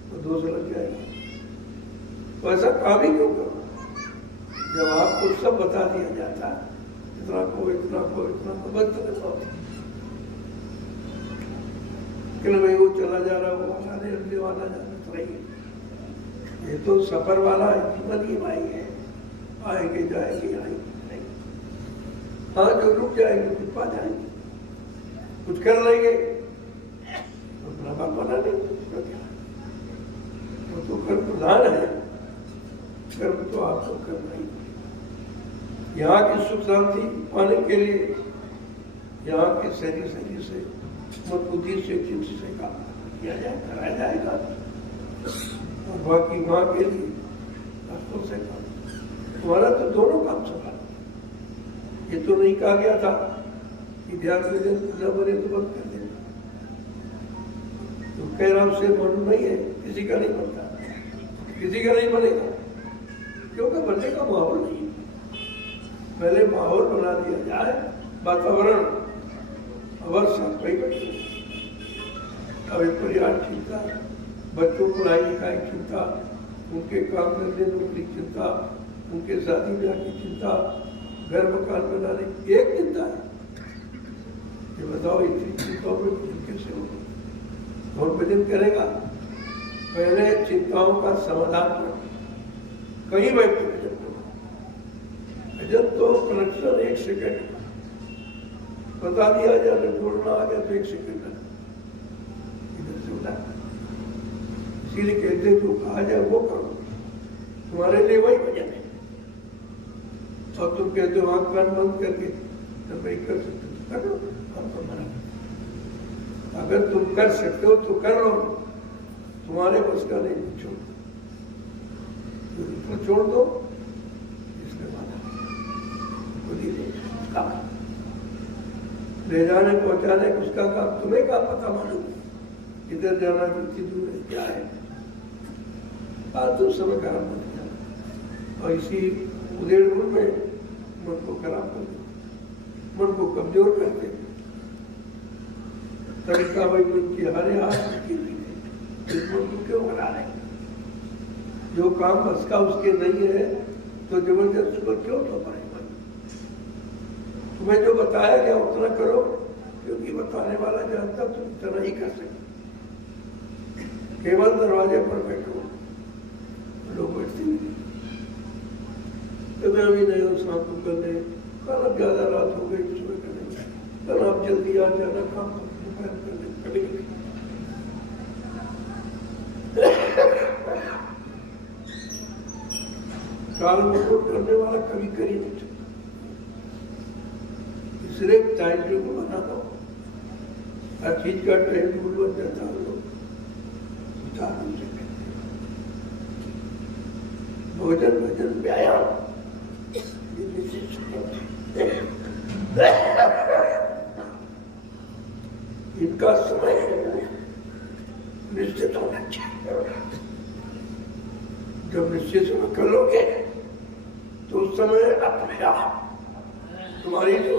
तो दोष लग जाएगा। तो ऐसा काम ही क्यों करो जब आपको सब बता दिया जाता, इतना को इतना को इतना को, बस लेकिन भाई वो चला जा रहा, वो आने वाला जाने तो रही, ये तो सफर वाला जीवन ही भाई है, आएंगे जाएंगे आएंगे नहीं। हाँ, जो रुक जाएंगे कुछ पा जाएंगे, कुछ कर लेंगे, अपना बाप बना लेंगे, वो तो कर प्रधान है, कर्म तो आपको करना ही। यहाँ की सुख शांति पाने के लिए यहाँ के शरीर से मत बुद्धि से चित्त से काम किया जाए, कराया जाएगा, और बाकी वहाँ के लिए रास्तों से काम। तुम्हारा तो दोनों काम सफल। ये तो नहीं कहा गया था कि ध्यान में न बने तो बंद कर देना, तो कह रहा उससे मालूम नहीं है, किसी का नहीं बनता, किसी का नहीं बनेगा, क्योंकि बनने का माहौल नहीं। पहले माहौल बना दिया जाए, वातावरण अवश्य कई बैठे, अभी परिवार चिंता, बच्चों को पढ़ाई लिखाई चिंता, उनके काम करने नौकरी चिंता, उनके शादी ब्याह की चिंता, घर मकान बनाने की एक चिंता है। ये बताओ इतनी चिंताओं में कैसे हो? कौन भजन करेगा? पहले चिंताओं का समाधान करो, कहीं बैठ के भजन करो। भजन तो कनेक्शन 1 सेकंड बता दिया जाए, जोड़ना आ गया तो 1 सेकंड इधर से उठा। इसीलिए कहते जो कहा जाए वो करो, तुम्हारे लिए वही भजन है। और तुम कहते हो आंख कान बंद करके तो भाई कर सकते हो, कर लो, आपको मना। अगर तुम कर सकते हो तो कर लो, तुम्हारे बस का नहीं, छोड़ तो छोड़ दो, इसमें माना खुद ही ले जाने पहुंचाने उसका काम, तुम्हें क्या पता मालूम इधर जाना कितनी दूर है, क्या है, तो समय खराब मत किया। और इसी उधेड़-बुन में मन को खराब कर दो, मन को कमजोर करके तरीका भाई बनती हरे हाथ क्यों बना रहे? जो काम बस का उसके नहीं है तो जबरदस्त पर क्यों तो पड़ेगा? तुम्हें जो बताया गया उतना करो, क्योंकि बताने वाला जानता तुम इतना ही कर सकते। केवल दरवाजे पर बैठो, लोग बैठते नहीं, मैं भी नहीं हो शाम को करने, कल अब ज्यादा रात हो गई सुबह करने, कल आप जल्दी आ जाना काम करने। काल मुकुट करने वाला कभी कर ही नहीं सकता, इसलिए टाइम टेबल बना दो। हर चीज का टाइम टेबल बन जाता है, भोजन भजन व्यायाम इनका समय निश्चित होना चाहिए। जब निश्चित समय कर लोगे तो उस समय अपने आप तुम्हारी जो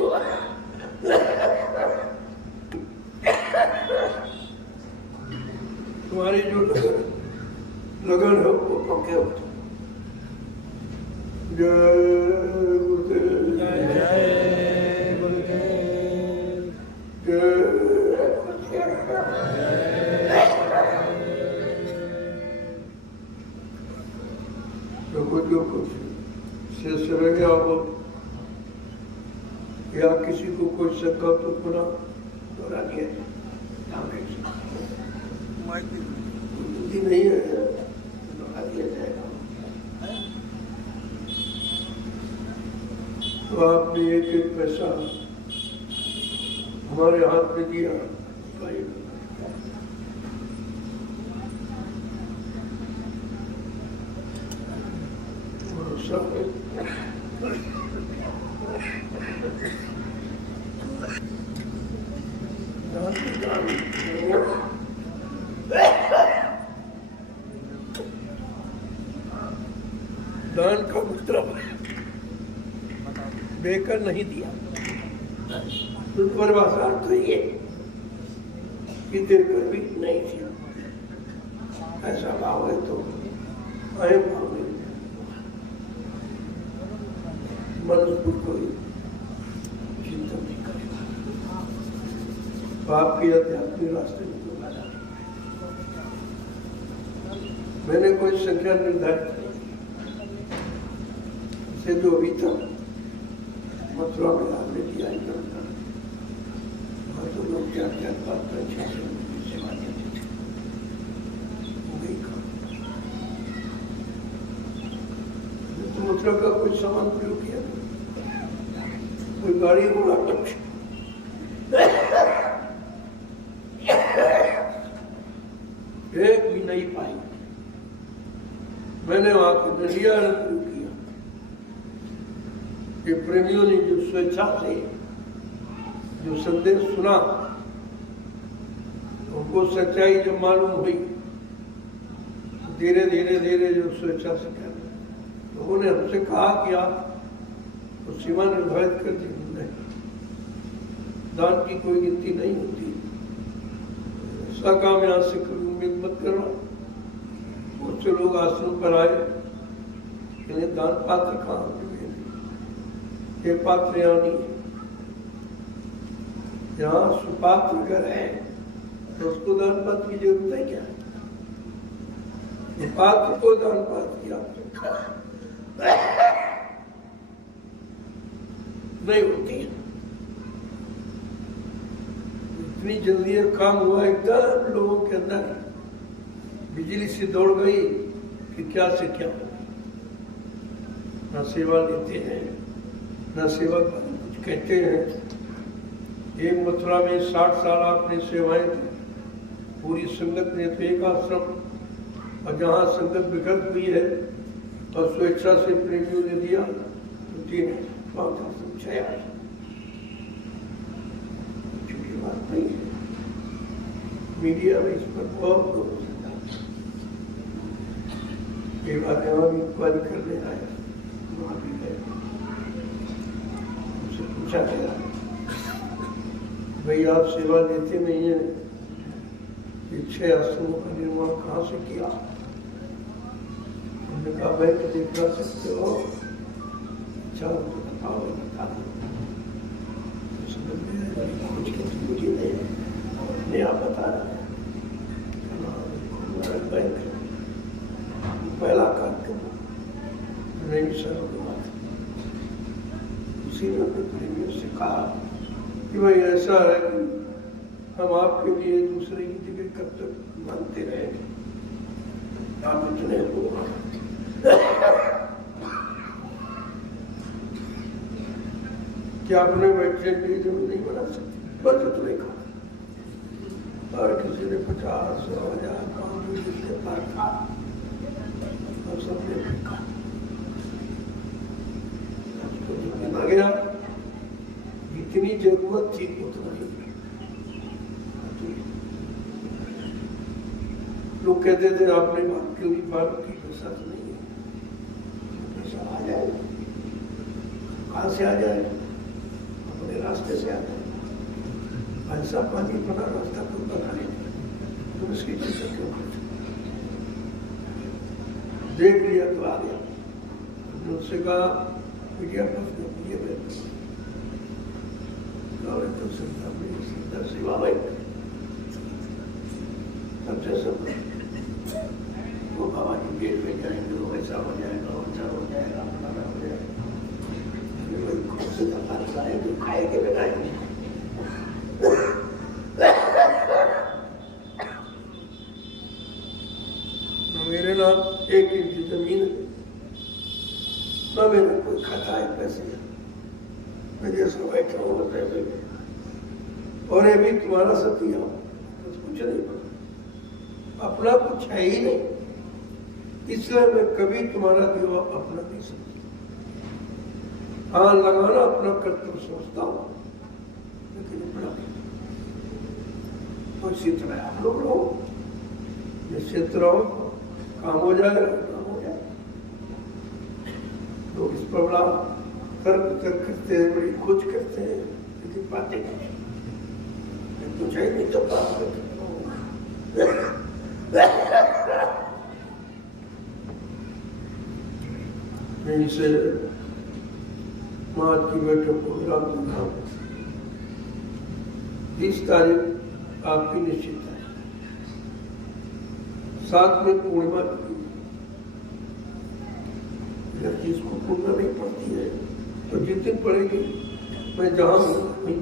लगन है वो पक्के होते। जय गुरुदेव, जय गुरुदेव, जो कुछ शेष रह गया हो या किसी को कोई शंका तो पुनः दोहरा दिया नहीं है, दोहरा दिया जाएगा। तो आपने एक एक पैसा हमारे हाथ में दिया, दान का मतलब देकर नहीं दिया, परिभाषा तो ये कि देकर भी नहीं दिया। ऐसा भाव है तो आए भाव में मनुष्य कोई चिंतन नहीं करेगा, पाप के आध्यात्मिक रास्ते में तो लगा। मैंने कोई संख्या निर्धारित से जो अभी तक मथुरा में आपने किया है, तो लोग क्या क्या बात पर सेवा देते थे, हो गई काम। तो मथुरा का कोई सामान प्रयोग किया, कोई गाड़ी घोड़ा एक भी नहीं पाई। मैंने वहां पर नदिया प्रयोग किया कि प्रेमियों ने जो स्वेच्छा से जो संदेश सुना, उनको सच्चाई जब मालूम हुई, धीरे धीरे धीरे जो स्वेच्छा से कर, तो उन्होंने हमसे कहा कि आप तो सीमा निर्धारित कर दी, नहीं दान की कोई गिनती नहीं होती, ऐसा काम यहाँ से कोई उम्मीद मत करना। बहुत से लोग आश्रम पर आए, इन्हें दान पात्र कहाँ, ये पात्र यहाँ नहीं, यहाँ सुपात्र अगर है तो उसको दान पात्र की जरूरत है क्या? पात्र को दान पात्र किया नहीं होती है। इतनी जल्दी ये काम हुआ, एकदम लोगों के अंदर बिजली से दौड़ गई कि क्या से क्या, ना सेवा लेते हैं, ना सेवा कुछ कहते हैं। एक मथुरा में 60 साल आपने सेवाएं की, पूरी संगत ने तो एक आश्रम, और जहाँ संगत विकल्प हुई है और स्वेच्छा से प्रेमियों ने दिया तो 3 5 आश्रम 6 आश्रम, छोटी बात नहीं है। मीडिया में इस पर बहुत लोग एक बार जहाँ भी इंक्वायरी करने आए, वहाँ भी गए, उनसे पूछा गया भाई आप सेवा देते नहीं है, ये 6 आश्रमों का निर्माण कहाँ से किया? हमने कहा बैंक देखना सकते हो। अच्छा तो बताओ, बता दो। कुछ मुझे नहीं, अपने आप बता रहे हैं। बैंक पहला कार्यक्रम नहीं सर, उसी में अपने प्रेमियों से कहा कि भाई ऐसा है कि हम आपके लिए दूसरे की जगह कब तक मानते रहेंगे? आप इतने लोग क्या अपने बच्चे के लिए जमीन नहीं बना सकते? बस इतने कहा। और किसी ने 50, 100,000 500 जिसके पास था, और सबने फेंका। आ गया, जितनी जरूरत थी उतना ही। लोग कहते थे आपने बात क्यों नहीं बात की? पैसा तो नहीं है, पैसा आ जाएगा। कहाँ से आ जाएगा? अपने रास्ते से आ जाएगा। ऐसा पानी बना रास्ता खुद बना लेगा, तुम इसकी चिंता क्यों करते? देख लिया तो आ गया। उससे कहा मीडिया पर ये तो सेवा भाई सबसे सब वो बाबा की गेट में जाएंगे, वो ऐसा हो जाएगा, वैसा हो जाएगा, फलाना हो जाएगा। खुद से खाएंगे, खाएंगे लगाएंगे। मेरे नाम 1 इंच जमीन, न मेरा कोई खाता है पैसे, मैं जैसा बैठा हूँ पैसे, और ये भी तुम्हारा सतिया, कुछ नहीं पता, अपना कुछ है ही नहीं, इसलिए मैं कभी तुम्हारा देवा अपना नहीं समझता। हाँ, लगाना अपना कर्तव्य सोचता हूँ, लेकिन अपना तो इसी तरह आप लोग रहो, निश्चित रहो, काम हो जाएगा, काम हो जाएगा। लोग इस पर बड़ा तर्क करते हैं, बड़ी खोज करते हैं, लेकिन बातें कुछ है नहीं तो बात से मार्च की बैठक प्रोग्राम 30 तारीख आपकी निश्चित है, 7 में पूर्णिमा की। जब जिसको पूर्णिमा नहीं पड़ती है तो जिस दिन पड़ेगी मैं जहां नहीं,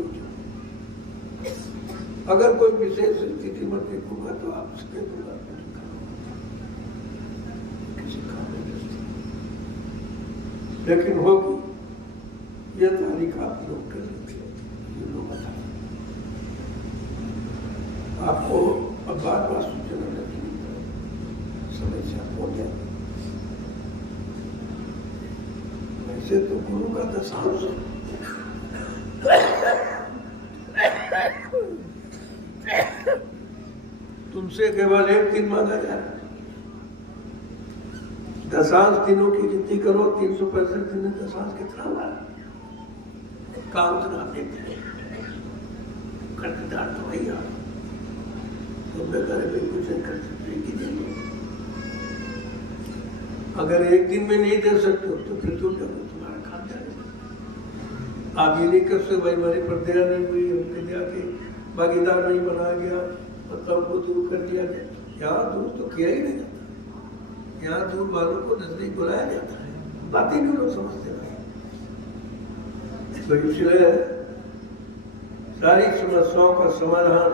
अगर कोई विशेष स्थिति में देखूंगा तो आपसे दूंगा, किसी काम में लेकिन होगी ये तारीख आप लोग कर लीजिए, ये लोग बता आपको अब बार सूचना रखनी समस्या हो गया। वैसे तो गुरु का दशांश तुमसे केवल 1 दिन मांगा जाए, दशांश दिनों की गिनती करो, 365 दिन में दशांश कितना हुआ? काम उतना आप देखते हैं, कर्जदार तो वही आप, तुम बेकार कुछ नहीं कर सकते कि देंगे। अगर 1 दिन में नहीं दे सकते हो तो फिर तुम जब तुम्हारा काम जाएगा। आप ये नहीं कर सकते भाई हमारी पर दया नहीं हुई, उनके दया के भागीदार नहीं बनाया गया, मतलब वो दूर कर दिया जाए। यहाँ दूर तो किया ही नहीं जाता, यहाँ दूर वालों को नजदीक बुलाया जाता है, बातें भी लोग समझते नहीं। तो इसलिए सारी समस्याओं का समाधान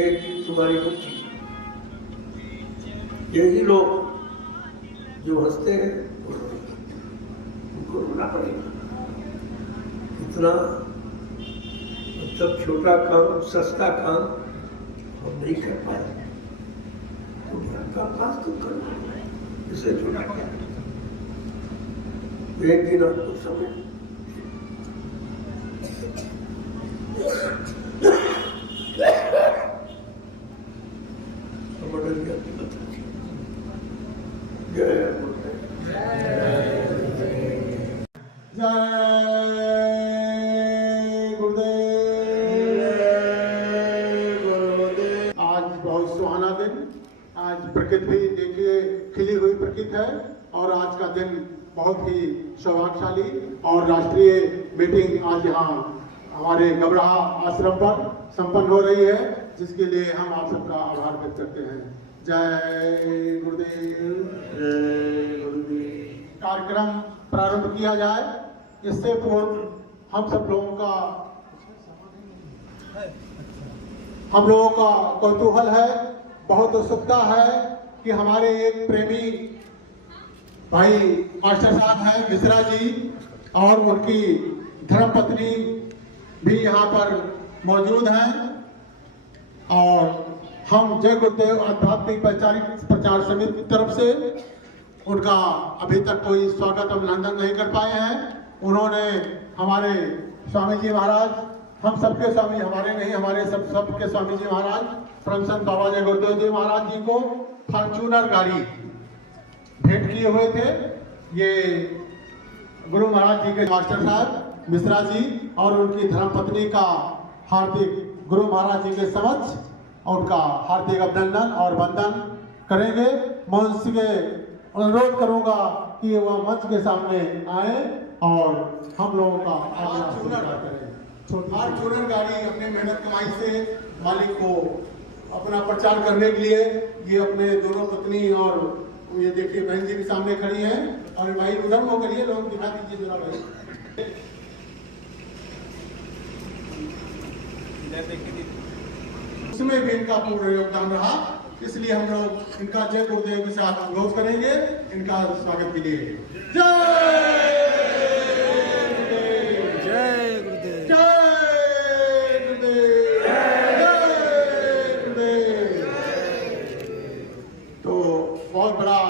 एक दिन तुम्हारी मुक्ति। यही लोग जो हंसते हैं उनको रोना पड़ेगा। इतना मतलब छोटा काम, सस्ता काम हम नहीं कर पाए, तो घर का पास तो करना है, इससे छोटा क्या। एक दिन आपको समय जय गुरुदेव। खिली हुई प्रतीत है और आज का दिन बहुत ही सौभाग्यशाली और राष्ट्रीय मीटिंग आज यहाँ हमारे गबड़हा आश्रम पर संपन्न हो रही है, जिसके लिए हम आप सबका आभार व्यक्त करते हैं। जय गुरुदेव, जय गुरुदेव। कार्यक्रम प्रारंभ किया जाए इससे पूर्व हम लोगों का कौतूहल है, बहुत उत्सुकता है कि हमारे एक प्रेमी भाई मास्टर साहब हैं मिश्रा जी और उनकी धर्मपत्नी भी यहाँ पर मौजूद हैं और हम जय गुरुदेव आध्यात्मिक प्रचार समिति की तरफ से उनका अभी तक कोई स्वागत अभिनंदन नहीं कर पाए हैं। उन्होंने हमारे स्वामी जी महाराज, हम सबके स्वामी, हमारे नहीं, हमारे सबके स्वामी जी महाराज परम संत बाबा जय गुरुदेव जी महाराज जी को फॉर्च्यूनर गाड़ी भेंट किए हुए थे। ये गुरु महाराज जी के मास्टर साहब मिश्रा जी और उनकी धर्मपत्नी का हार्दिक गुरु महाराज जी के समक्ष उनका हार्दिक अभिनंदन और वंदन करेंगे। मैं उनसे अनुरोध करूंगा कि वह मंच के सामने आए और हम लोगों का फॉर्च्यूनर गाड़ी अपने मेहनत कमाई से मालिक को अपना प्रचार करने के लिए ये अपने दोनों पत्नी और ये देखिए बहन जी भी सामने खड़ी हैं और भाई उधर वो करिए, लोग दिखा दीजिए जरा भाई। उसमें भी इनका पूर्ण योगदान रहा, इसलिए हम लोग इनका जय गुरुदेव के साथ अनुरोध करेंगे इनका स्वागत के लिए। बहुत बड़ा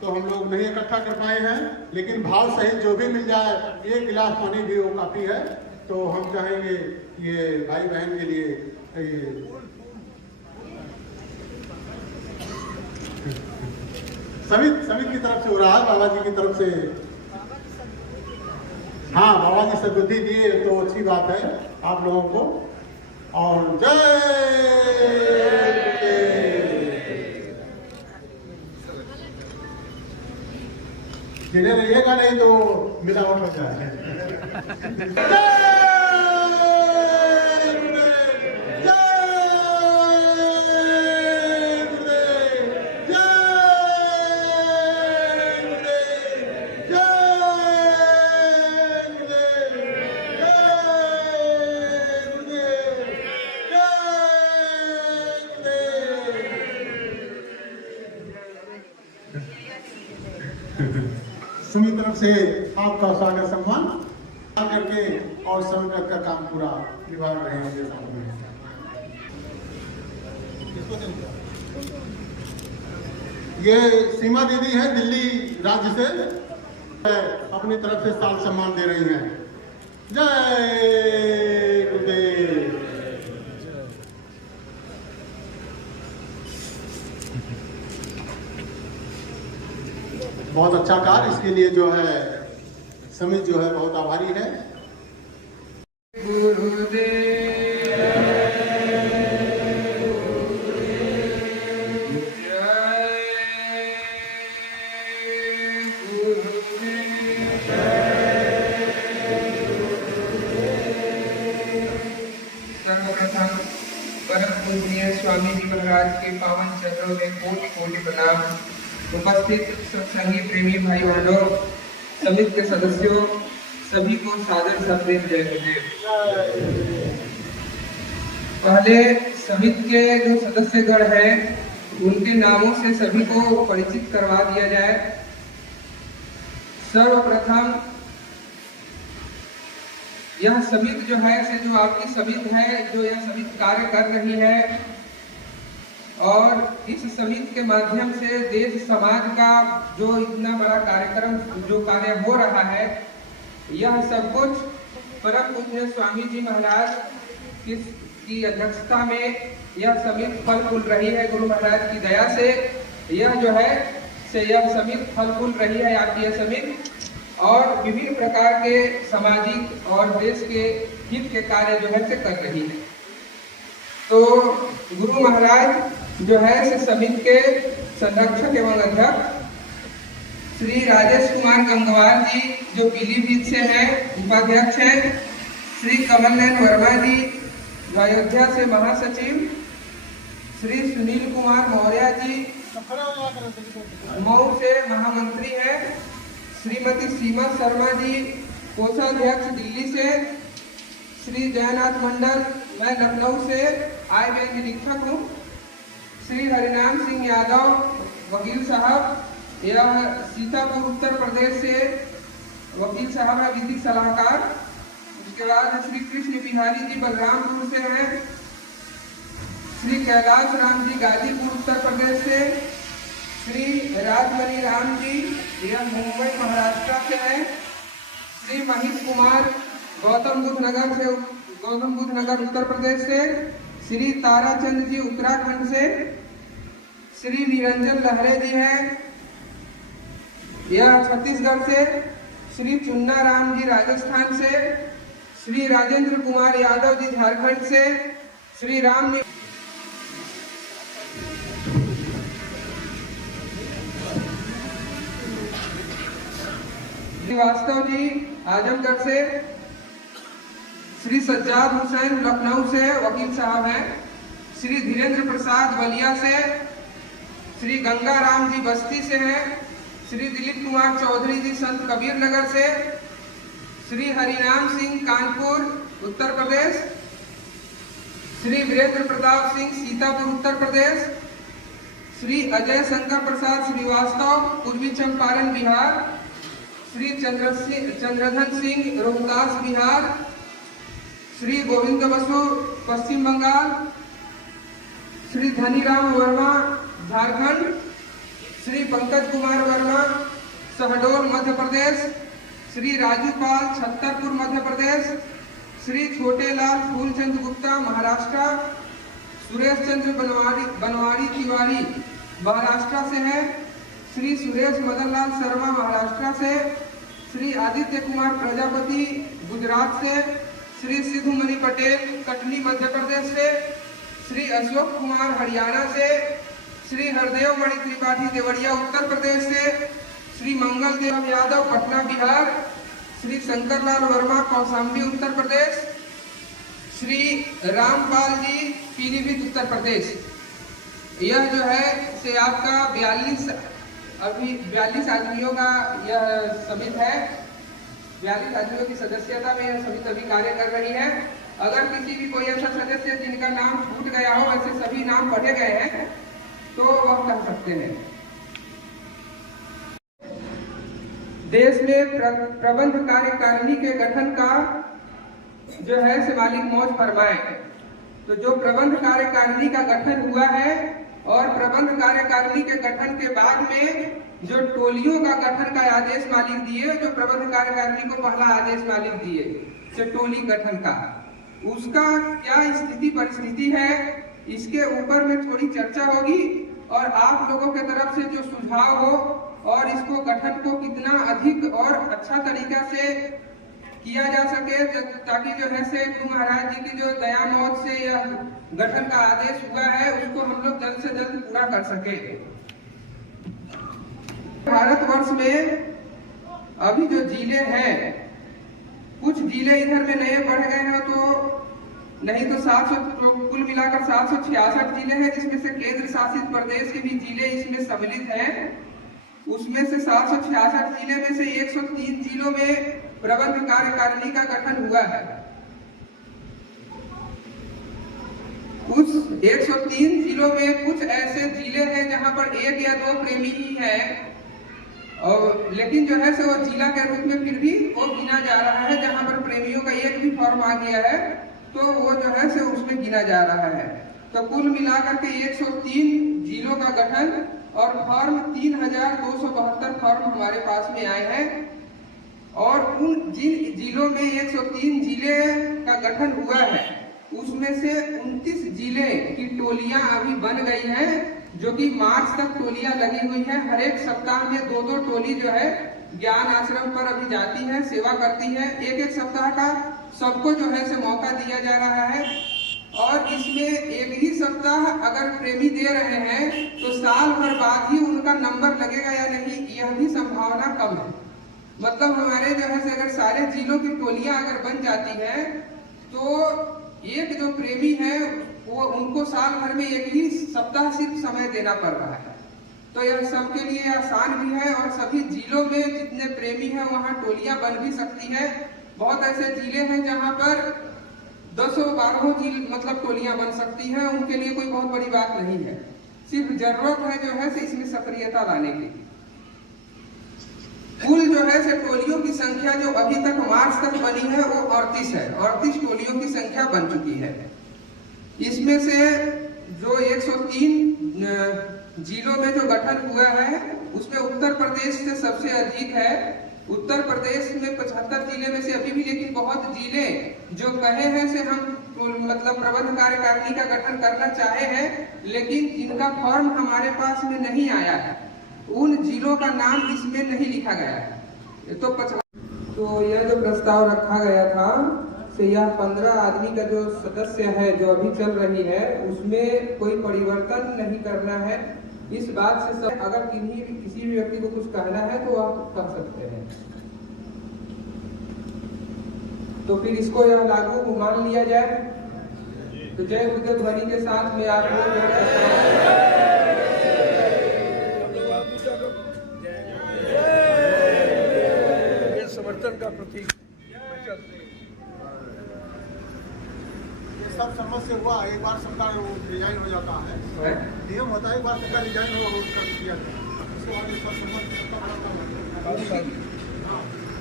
तो हम लोग नहीं इकट्ठा कर पाए हैं, लेकिन भाव सहित जो भी मिल जाए, एक गिलास पानी भी वो काफी है। तो हम चाहेंगे ये भाई बहन के लिए समिति की तरफ से हो रहा है, बाबा जी की तरफ से। हाँ, बाबा जी सद्बुद्धि दिए तो अच्छी बात है आप लोगों को। और जय जिन्हें रहिएगा नहीं तो मिलावट हो जाए। सभी तरफ से आपका स्वागत सम्मान करके और संगत का काम पूरा निभा रहे हैं। ये सीमा दीदी है दिल्ली राज्य से, अपनी तरफ से साल सम्मान दे रही हैं। जय गुरुदेव। बहुत अच्छा कार्य, इसके लिए जो है समिति जो है बहुत आभारी है। सर्वप्रथम परम पूजनीय स्वामी जी महाराज के पावन चरणों में कोटि कोटि प्रणाम। उपस्थित सत्संगी प्रेमी भाई बहनों, समिति के सदस्यों, सभी को सादर सप्रेम जय गुरुदेव। पहले समिति के जो सदस्यगण हैं उनके नामों से सभी को परिचित करवा दिया जाए। सर्वप्रथम यह समिति जो है से जो आपकी समिति है, जो यह समिति कार्य कर रही है और इस समिति के माध्यम से देश समाज का जो इतना बड़ा कार्यक्रम जो कार्य हो रहा है, यह सब कुछ परम पूज्य स्वामी जी महाराज की अध्यक्षता में यह समिति फल फूल रही है। गुरु महाराज की दया से यह जो है से यह समिति फल फूल रही है आपकी यह समिति, और विभिन्न प्रकार के सामाजिक और देश के हित के कार्य जो है से कर रही है। तो गुरु महाराज जो है से समिति के संरक्षक एवं अध्यक्ष श्री राजेश कुमार गंगवार जी जो पीलीभीत से हैं, उपाध्यक्ष हैं। श्री कमल नयन वर्मा जी अयोध्या से महासचिव। श्री सुनील कुमार मौर्य जी मऊ से महामंत्री हैं। श्रीमती सीमा शर्मा जी कोषाध्यक्ष दिल्ली से। श्री जयनाथ मंडल, मैं लखनऊ से आय व्यय निरीक्षक हूँ। श्री हरिनाम सिंह यादव वकील साहब, यह सीतापुर उत्तर प्रदेश से वकील साहब है, विधिक सलाहकार। उसके बाद श्री कृष्ण बिहारी जी बलरामपुर से हैं। श्री कैलाश राम जी गाजीपुर उत्तर प्रदेश से। श्री राजमणि राम जी यह मुंबई महाराष्ट्र से हैं। श्री महेश कुमार गौतम बुद्ध नगर उत्तर प्रदेश से। श्री ताराचंद जी उत्तराखंड से। श्री निरंजन लहरे जी हैं, यह छत्तीसगढ़ से। श्री चुन्ना राम जी राजस्थान से। श्री राजेंद्र कुमार यादव जी झारखंड से। श्री राम श्रीवास्तव जी आजमगढ़ से। श्री सज्जाद हुसैन लखनऊ से वकील साहब हैं। श्री धीरेन्द्र प्रसाद बलिया से। श्री गंगा राम जी बस्ती से हैं। श्री दिलीप कुमार चौधरी जी संत कबीर नगर से। श्री हरिनाम सिंह कानपुर उत्तर प्रदेश। श्री वीरेंद्र प्रताप सिंह सीतापुर उत्तर प्रदेश। श्री अजय शंकर प्रसाद श्रीवास्तव पूर्वी चंपारण बिहार। श्री चंद्रधन सिंह रोहतास बिहार। श्री गोविंद बसु पश्चिम बंगाल। श्री धनीराम वर्मा झारखंड। श्री पंकज कुमार वर्मा शहडोल मध्य प्रदेश। श्री राजू पाल छतरपुर मध्य प्रदेश। श्री छोटेलाल फूलचंद गुप्ता महाराष्ट्र। सुरेश चंद्र बनवारी तिवारी महाराष्ट्र से हैं। श्री सुरेश मदनलाल शर्मा महाराष्ट्र से। श्री आदित्य कुमार प्रजापति गुजरात से। श्री सिद्धूमणि पटेल कटनी मध्य प्रदेश से। श्री अशोक कुमार हरियाणा से। श्री हरदेव मणि त्रिपाठी देवरिया उत्तर प्रदेश से। श्री मंगल देव यादव पटना बिहार। श्री शंकरलाल वर्मा कौशाम्बी उत्तर प्रदेश। श्री रामपाल जी पीलीभीत उत्तर प्रदेश। यह जो है से आपका 42 आदमियों का यह समिति है। 42 आदमियों की सदस्यता में यह समिति अभी कार्य कर रही है। अगर किसी भी कोई ऐसा सदस्य जिनका नाम छूट गया हो, ऐसे सभी नाम पढ़े गए हैं, तो वह कर सकते हैं। देश में प्रबंध कार्यकारिणी के गठन का जो है से मालिक मौज फरमाए। तो जो प्रबंध कार्यकारिणी का गठन हुआ है और प्रबंध कार्यकारिणी के गठन के बाद में जो टोलियों का गठन का आदेश मालिक दिए, जो प्रबंध कार्यकारिणी को पहला आदेश मालिक दिए से टोली गठन का, उसका क्या स्थिति परिस्थिति है, इसके ऊपर में थोड़ी चर्चा होगी और आप लोगों के तरफ से जो सुझाव हो और इसको गठन को कितना अधिक और अच्छा तरीका से किया जा सके, ताकि जो है से गुरु महाराज जी की जो दया मौत से यह गठन का आदेश हुआ है उसको हम लोग जल्द से जल्द पूरा कर सके। भारतवर्ष में अभी जो जिले हैं, कुछ जिले इधर में नए बढ़ गए हैं, तो नहीं तो 700 कुल मिलाकर 766 जिले हैं, जिसमें से केंद्र शासित प्रदेश के भी जिले इसमें सम्मिलित हैं। उसमें से 766 जिले में से 103 जिलों में प्रबंध कार्यकारिणी का गठन हुआ है। उस 103 जिलों में कुछ ऐसे जिले हैं जहां पर 1 या 2 प्रेमी ही है, और लेकिन जो है से वो जिला के रूप में फिर भी वो गिना जा रहा है। जहां पर प्रेमियों का एक भी फॉर्म आ गया है तो वो जो है से उसमें गिना जा रहा है। तो कुल मिलाकर के 103 जिलों का गठन और फॉर्म 3272 फॉर्म हमारे पास में आए हैं। और उन जिन जिलों में 103 जिले का गठन हुआ है उसमें से 29 जिले की टोलियां अभी बन गई हैं, जो कि मार्च तक टोलियां लगी हुई है। हर एक सप्ताह में 2-2 टोली जो है ज्ञान आश्रम पर अभी जाती है, सेवा करती है। एक सप्ताह का सबको जो है से मौका दिया जा रहा है। और इसमें एक ही सप्ताह अगर प्रेमी दे रहे हैं तो साल भर बाद ही उनका नंबर लगेगा या नहीं, यह की संभावना कम है। मतलब हमारे जो है अगर सारे जिलों की टोलियां अगर बन जाती हैं तो एक जो प्रेमी है वो उनको साल भर में एक ही सप्ताह सिर्फ समय देना पड़ रहा है। तो यह सबके लिए आसान भी है और सभी जिलों में जितने प्रेमी हैं वहाँ टोलियां बन भी सकती है। बहुत ऐसे जिले हैं जहाँ पर 10-12 मतलब टोलियां बन सकती हैं, उनके लिए कोई बहुत बड़ी बात नहीं है। सिर्फ जरूरत है जो है इसमें सक्रियता लाने की। कुल जो है से टोलियों की संख्या जो अभी तक मार्च तक बनी है वो 38 है। 38 टोलियों की संख्या बन चुकी है। इसमें से जो 103 जिलों में जो गठन हुआ है उसमें उत्तर प्रदेश से सबसे अधिक है। उत्तर प्रदेश में 75 जिले में से अभी भी लेकिन बहुत जिले जो कहे हैं से हम मतलब प्रबंध कार्यकारिणी का गठन करना चाहे हैं, लेकिन जिनका फॉर्म हमारे पास में नहीं आया है उन जिलों का नाम इसमें नहीं लिखा गया है। तो यह जो प्रस्ताव रखा गया था से यह 15 आदमी का जो सदस्य है जो अभी चल रही है उसमें कोई परिवर्तन नहीं करना है। इस बात से सब अगर किसी भी व्यक्ति को कुछ कहना है तो आप कह सकते हैं। तो फिर इसको यह लागू मान लिया जाए। तो जय गुरुदेव ध्वनि के साथ में आप ये समर्थन का प्रतीक। सब समझ से हुआ, एक बार सरकार रिजाइन हो जाता है, नियम होता है, एक बार सरकार रिजाइन हो कर दिया जाता है, उसके बाद ये सब समझ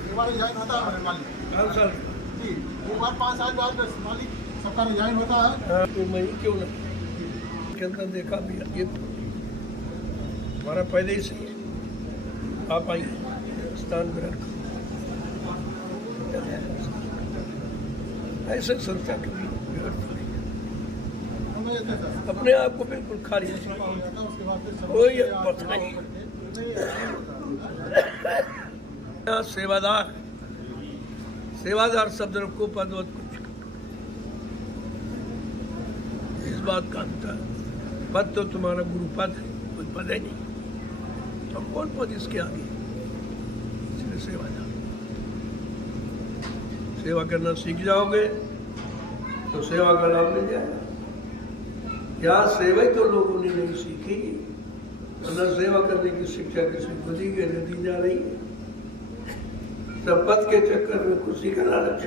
एक बार रिजाइन होता है मालिक जी, एक बार 5 साल बाद मालिक सरकार रिजाइन होता है। तो मैं क्यों ना के अंदर देखा भी ये हमारा पहले ही से आप आइए स्थान में रखा ऐसे संस्था के अपने आप को बिल्कुल खाली कोई पता नहीं। सेवादार सेवादार शब्द रखो पदवत कुछ इस बात का अंतर। पद तो तुम्हारा गुरु पद है, कोई पद है नहीं। तो कौन पद इसके आगे? इसलिए सेवादार सेवा करना सीख जाओगे तो सेवा का लाभ मिल जाएगा। क्या सेवा तो लोगों ने नहीं सीखी, वरना सेवा करने की शिक्षा किसी को दी जा रही है। सब पद के चक्कर में कुर्सी का लालच।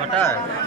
हटा है